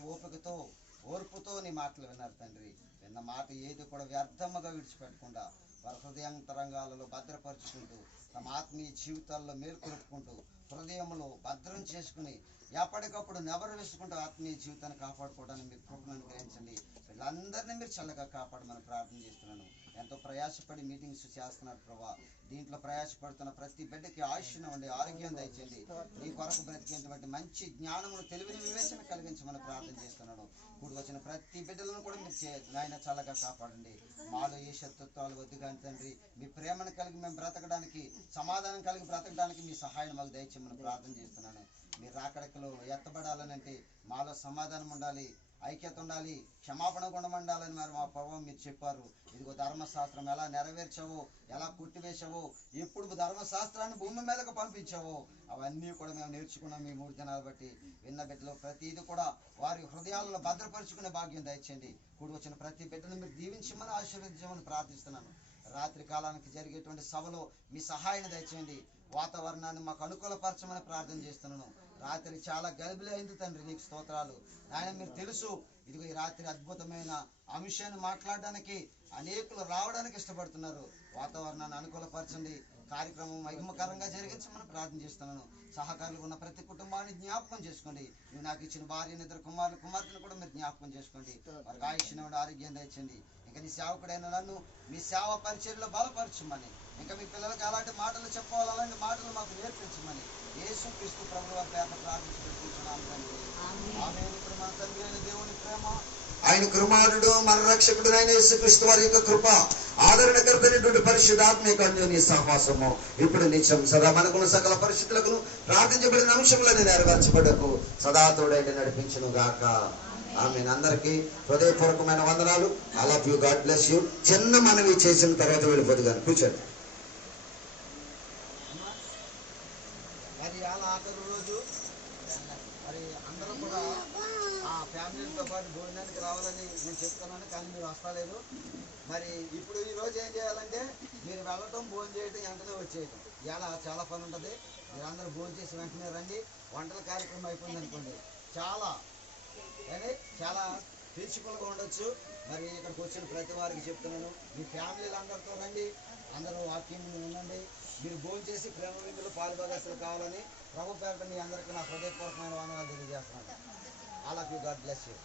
ఓర్పుతో నీ మాటలు విన్నారు తండ్రి. విన్న మాట ఏది కూడా వ్యర్థముగా విడిచిపెట్టకుండా వారి హృదయాంతరంగాలలో భద్రపరుచుకుంటూ తమ ఆత్మీయ జీవితాల్లో మేల్కొలుపుకుంటూ హృదయంలో భద్రం చేసుకుని ఎప్పటికప్పుడు నెవరు వేసుకుంటూ ఆత్మీయ జీవితాన్ని కాపాడుకోవడానికి మీరు కృపను అనుగ్రహించండి. వీళ్ళందరినీ మీరు చల్లగా కాపాడమని ప్రార్థన చేస్తున్నాను. ఎంతో ప్రయాసపడి మీటింగ్స్ చేస్తున్నారు ప్రభా. దీంట్లో ప్రయాసపడుతున్న ప్రతి బిడ్డకి ఆయుష్ను ఉండి ఆరోగ్యం దయచేయండి. నీ కొరకు బ్రతికేటువంటి మంచి జ్ఞానమును తెలివిని వివేచన కలిగించమని ప్రార్థన చేస్తున్నాను. కూడి వచ్చిన ప్రతి బిడ్డలను కూడా మీరు నాయన చల్లగా కాపాడండి. మాలో ఏ శత్రుత్వాలు వద్దు కానీ తండ్రి, మీ ప్రేమను కలిగి మేము బ్రతకడానికి, సమాధానం కలిగి బ్రతకడానికి మీ సహాయం మాకు దయచేయమని ప్రార్థన చేస్తున్నాను. మీరు రాకడకలో ఎత్తబడాలనంటే మాలో సమాధానం ఉండాలి, ఐక్యత ఉండాలి, క్షమాపణ గుణమండాలని మరి మా ప్రభావం మీరు చెప్పారు. ఇదిగో ధర్మశాస్త్రం ఎలా నెరవేర్చావో, ఎలా కొట్టివేసావో, ఎప్పుడు ధర్మశాస్త్రాన్ని భూమి మీదకు పంపించావో అవన్నీ కూడా మేము నేర్చుకున్నాం ఈ 3 దినాలు బట్టి. విన్న బిడ్డలో ప్రతిది కూడా వారి హృదయాలలో భద్రపరుచుకునే భాగ్యం దయచేయండి. కూడి వచ్చిన ప్రతి బిడ్డను మీరు దీవించమని ఆశీర్వదించమని ప్రార్థిస్తున్నాను. రాత్రి కాలానికి జరిగేటువంటి సభలో మీ సహాయాన్ని దయచేయండి. వాతావరణాన్ని మాకు అనుకూలపరచమని ప్రార్థన చేస్తున్నాను. రాత్రి చాలా గలిబిలి అయింది తండ్రి, నీకు స్తోత్రాలు. ఆయన మీరు తెలుసు, ఇదిగో ఈ రాత్రి అద్భుతమైన అంశాన్ని మాట్లాడడానికి అనేకులు రావడానికి ఇష్టపడుతున్నారు. వాతావరణాన్ని అనుకూలపరచండి. కార్యక్రమం మహిమకరంగా జరిగించమని ప్రార్థన చేస్తున్నాను. సహకారులు ఉన్న ప్రతి కుటుంబాన్ని జ్ఞాపకం చేసుకోండి. నువ్వు నాకు ఇచ్చిన భార్యని, 2 కుమార్తెను కూడా మీరు జ్ఞాపకం చేసుకోండి. వారికి ఆయుష్ను ఆరోగ్యం తెచ్చండి. ఇంకా నీ సేవకుడైన నన్ను మీ సేవ పరిచర్యలో బలపరచమని, ఇంకా మీ పిల్లలకు అలాంటి మాటలు చెప్పాలి, అలాంటి మాటలు మాకు నేర్పించమని యేసుక్రీస్తు ప్రభువు వారి పేరున ప్రార్థించుకుంటున్నాము తండ్రి. ఆమేన్. ఇప్పుడు మన తండ్రి అయిన దేవుని ప్రేమ, ఆయన కుమారుడు మన రక్షకుడు అయిన యేసుక్రీస్తు వారి యొక్క కృప, ఆదరణకర్తైనటువంటి పరిశుద్ధాత్మ అన్యోన్య సహవాసము ఇప్పుడు నిత్యం సదా మనకున్న సకల పరిస్థితులకు ప్రార్థించబడిన అంశములను నెరవేర్చబడకు సదా తోడైన నడిపించును గాక. ఆమె అందరికీ హృదయపూర్వకమైన వందనాలు. I love you, God bless you. చిన్న మనవి చేసిన తర్వాత వెళ్ళిపోదు కానీ కూర్చోండి. మరి అలా ఆఖరి రోజు మరి అందరూ కూడా ఆ ఫ్యామిలీతో పాటు భోజనానికి రావాలని నేను చెప్తున్నాను, కానీ మీరు వస్తలేదు. మరి ఇప్పుడు ఈ రోజు ఏం చేయాలంటే మీరు వెళ్ళటం, భోజనం చేయటం, వెంటనే వచ్చేయటం. ఇలా చాలా పని ఉంటుంది. మీరు అందరూ భోజనం చేసి వెంటనే రండి. వంటల కార్యక్రమం అయిపోయింది అనుకోండి, చాలా పీస్ఫుల్గా ఉండొచ్చు. మరి ఇక్కడికి వచ్చిన ప్రతి వారికి చెప్తున్నాను, మీ ఫ్యామిలీలు అందరితో రండి, అందరూ వాక్యం ఉండండి. మీరు భోజనం చేసి ప్రేమ విందులు పాలుభాగస్తులు కావాలని ప్రభు పేరట మీ అందరికీ నా హృదయపూర్వకమైన వందనాలు తెలియజేస్తున్నాను. I love you, God bless you.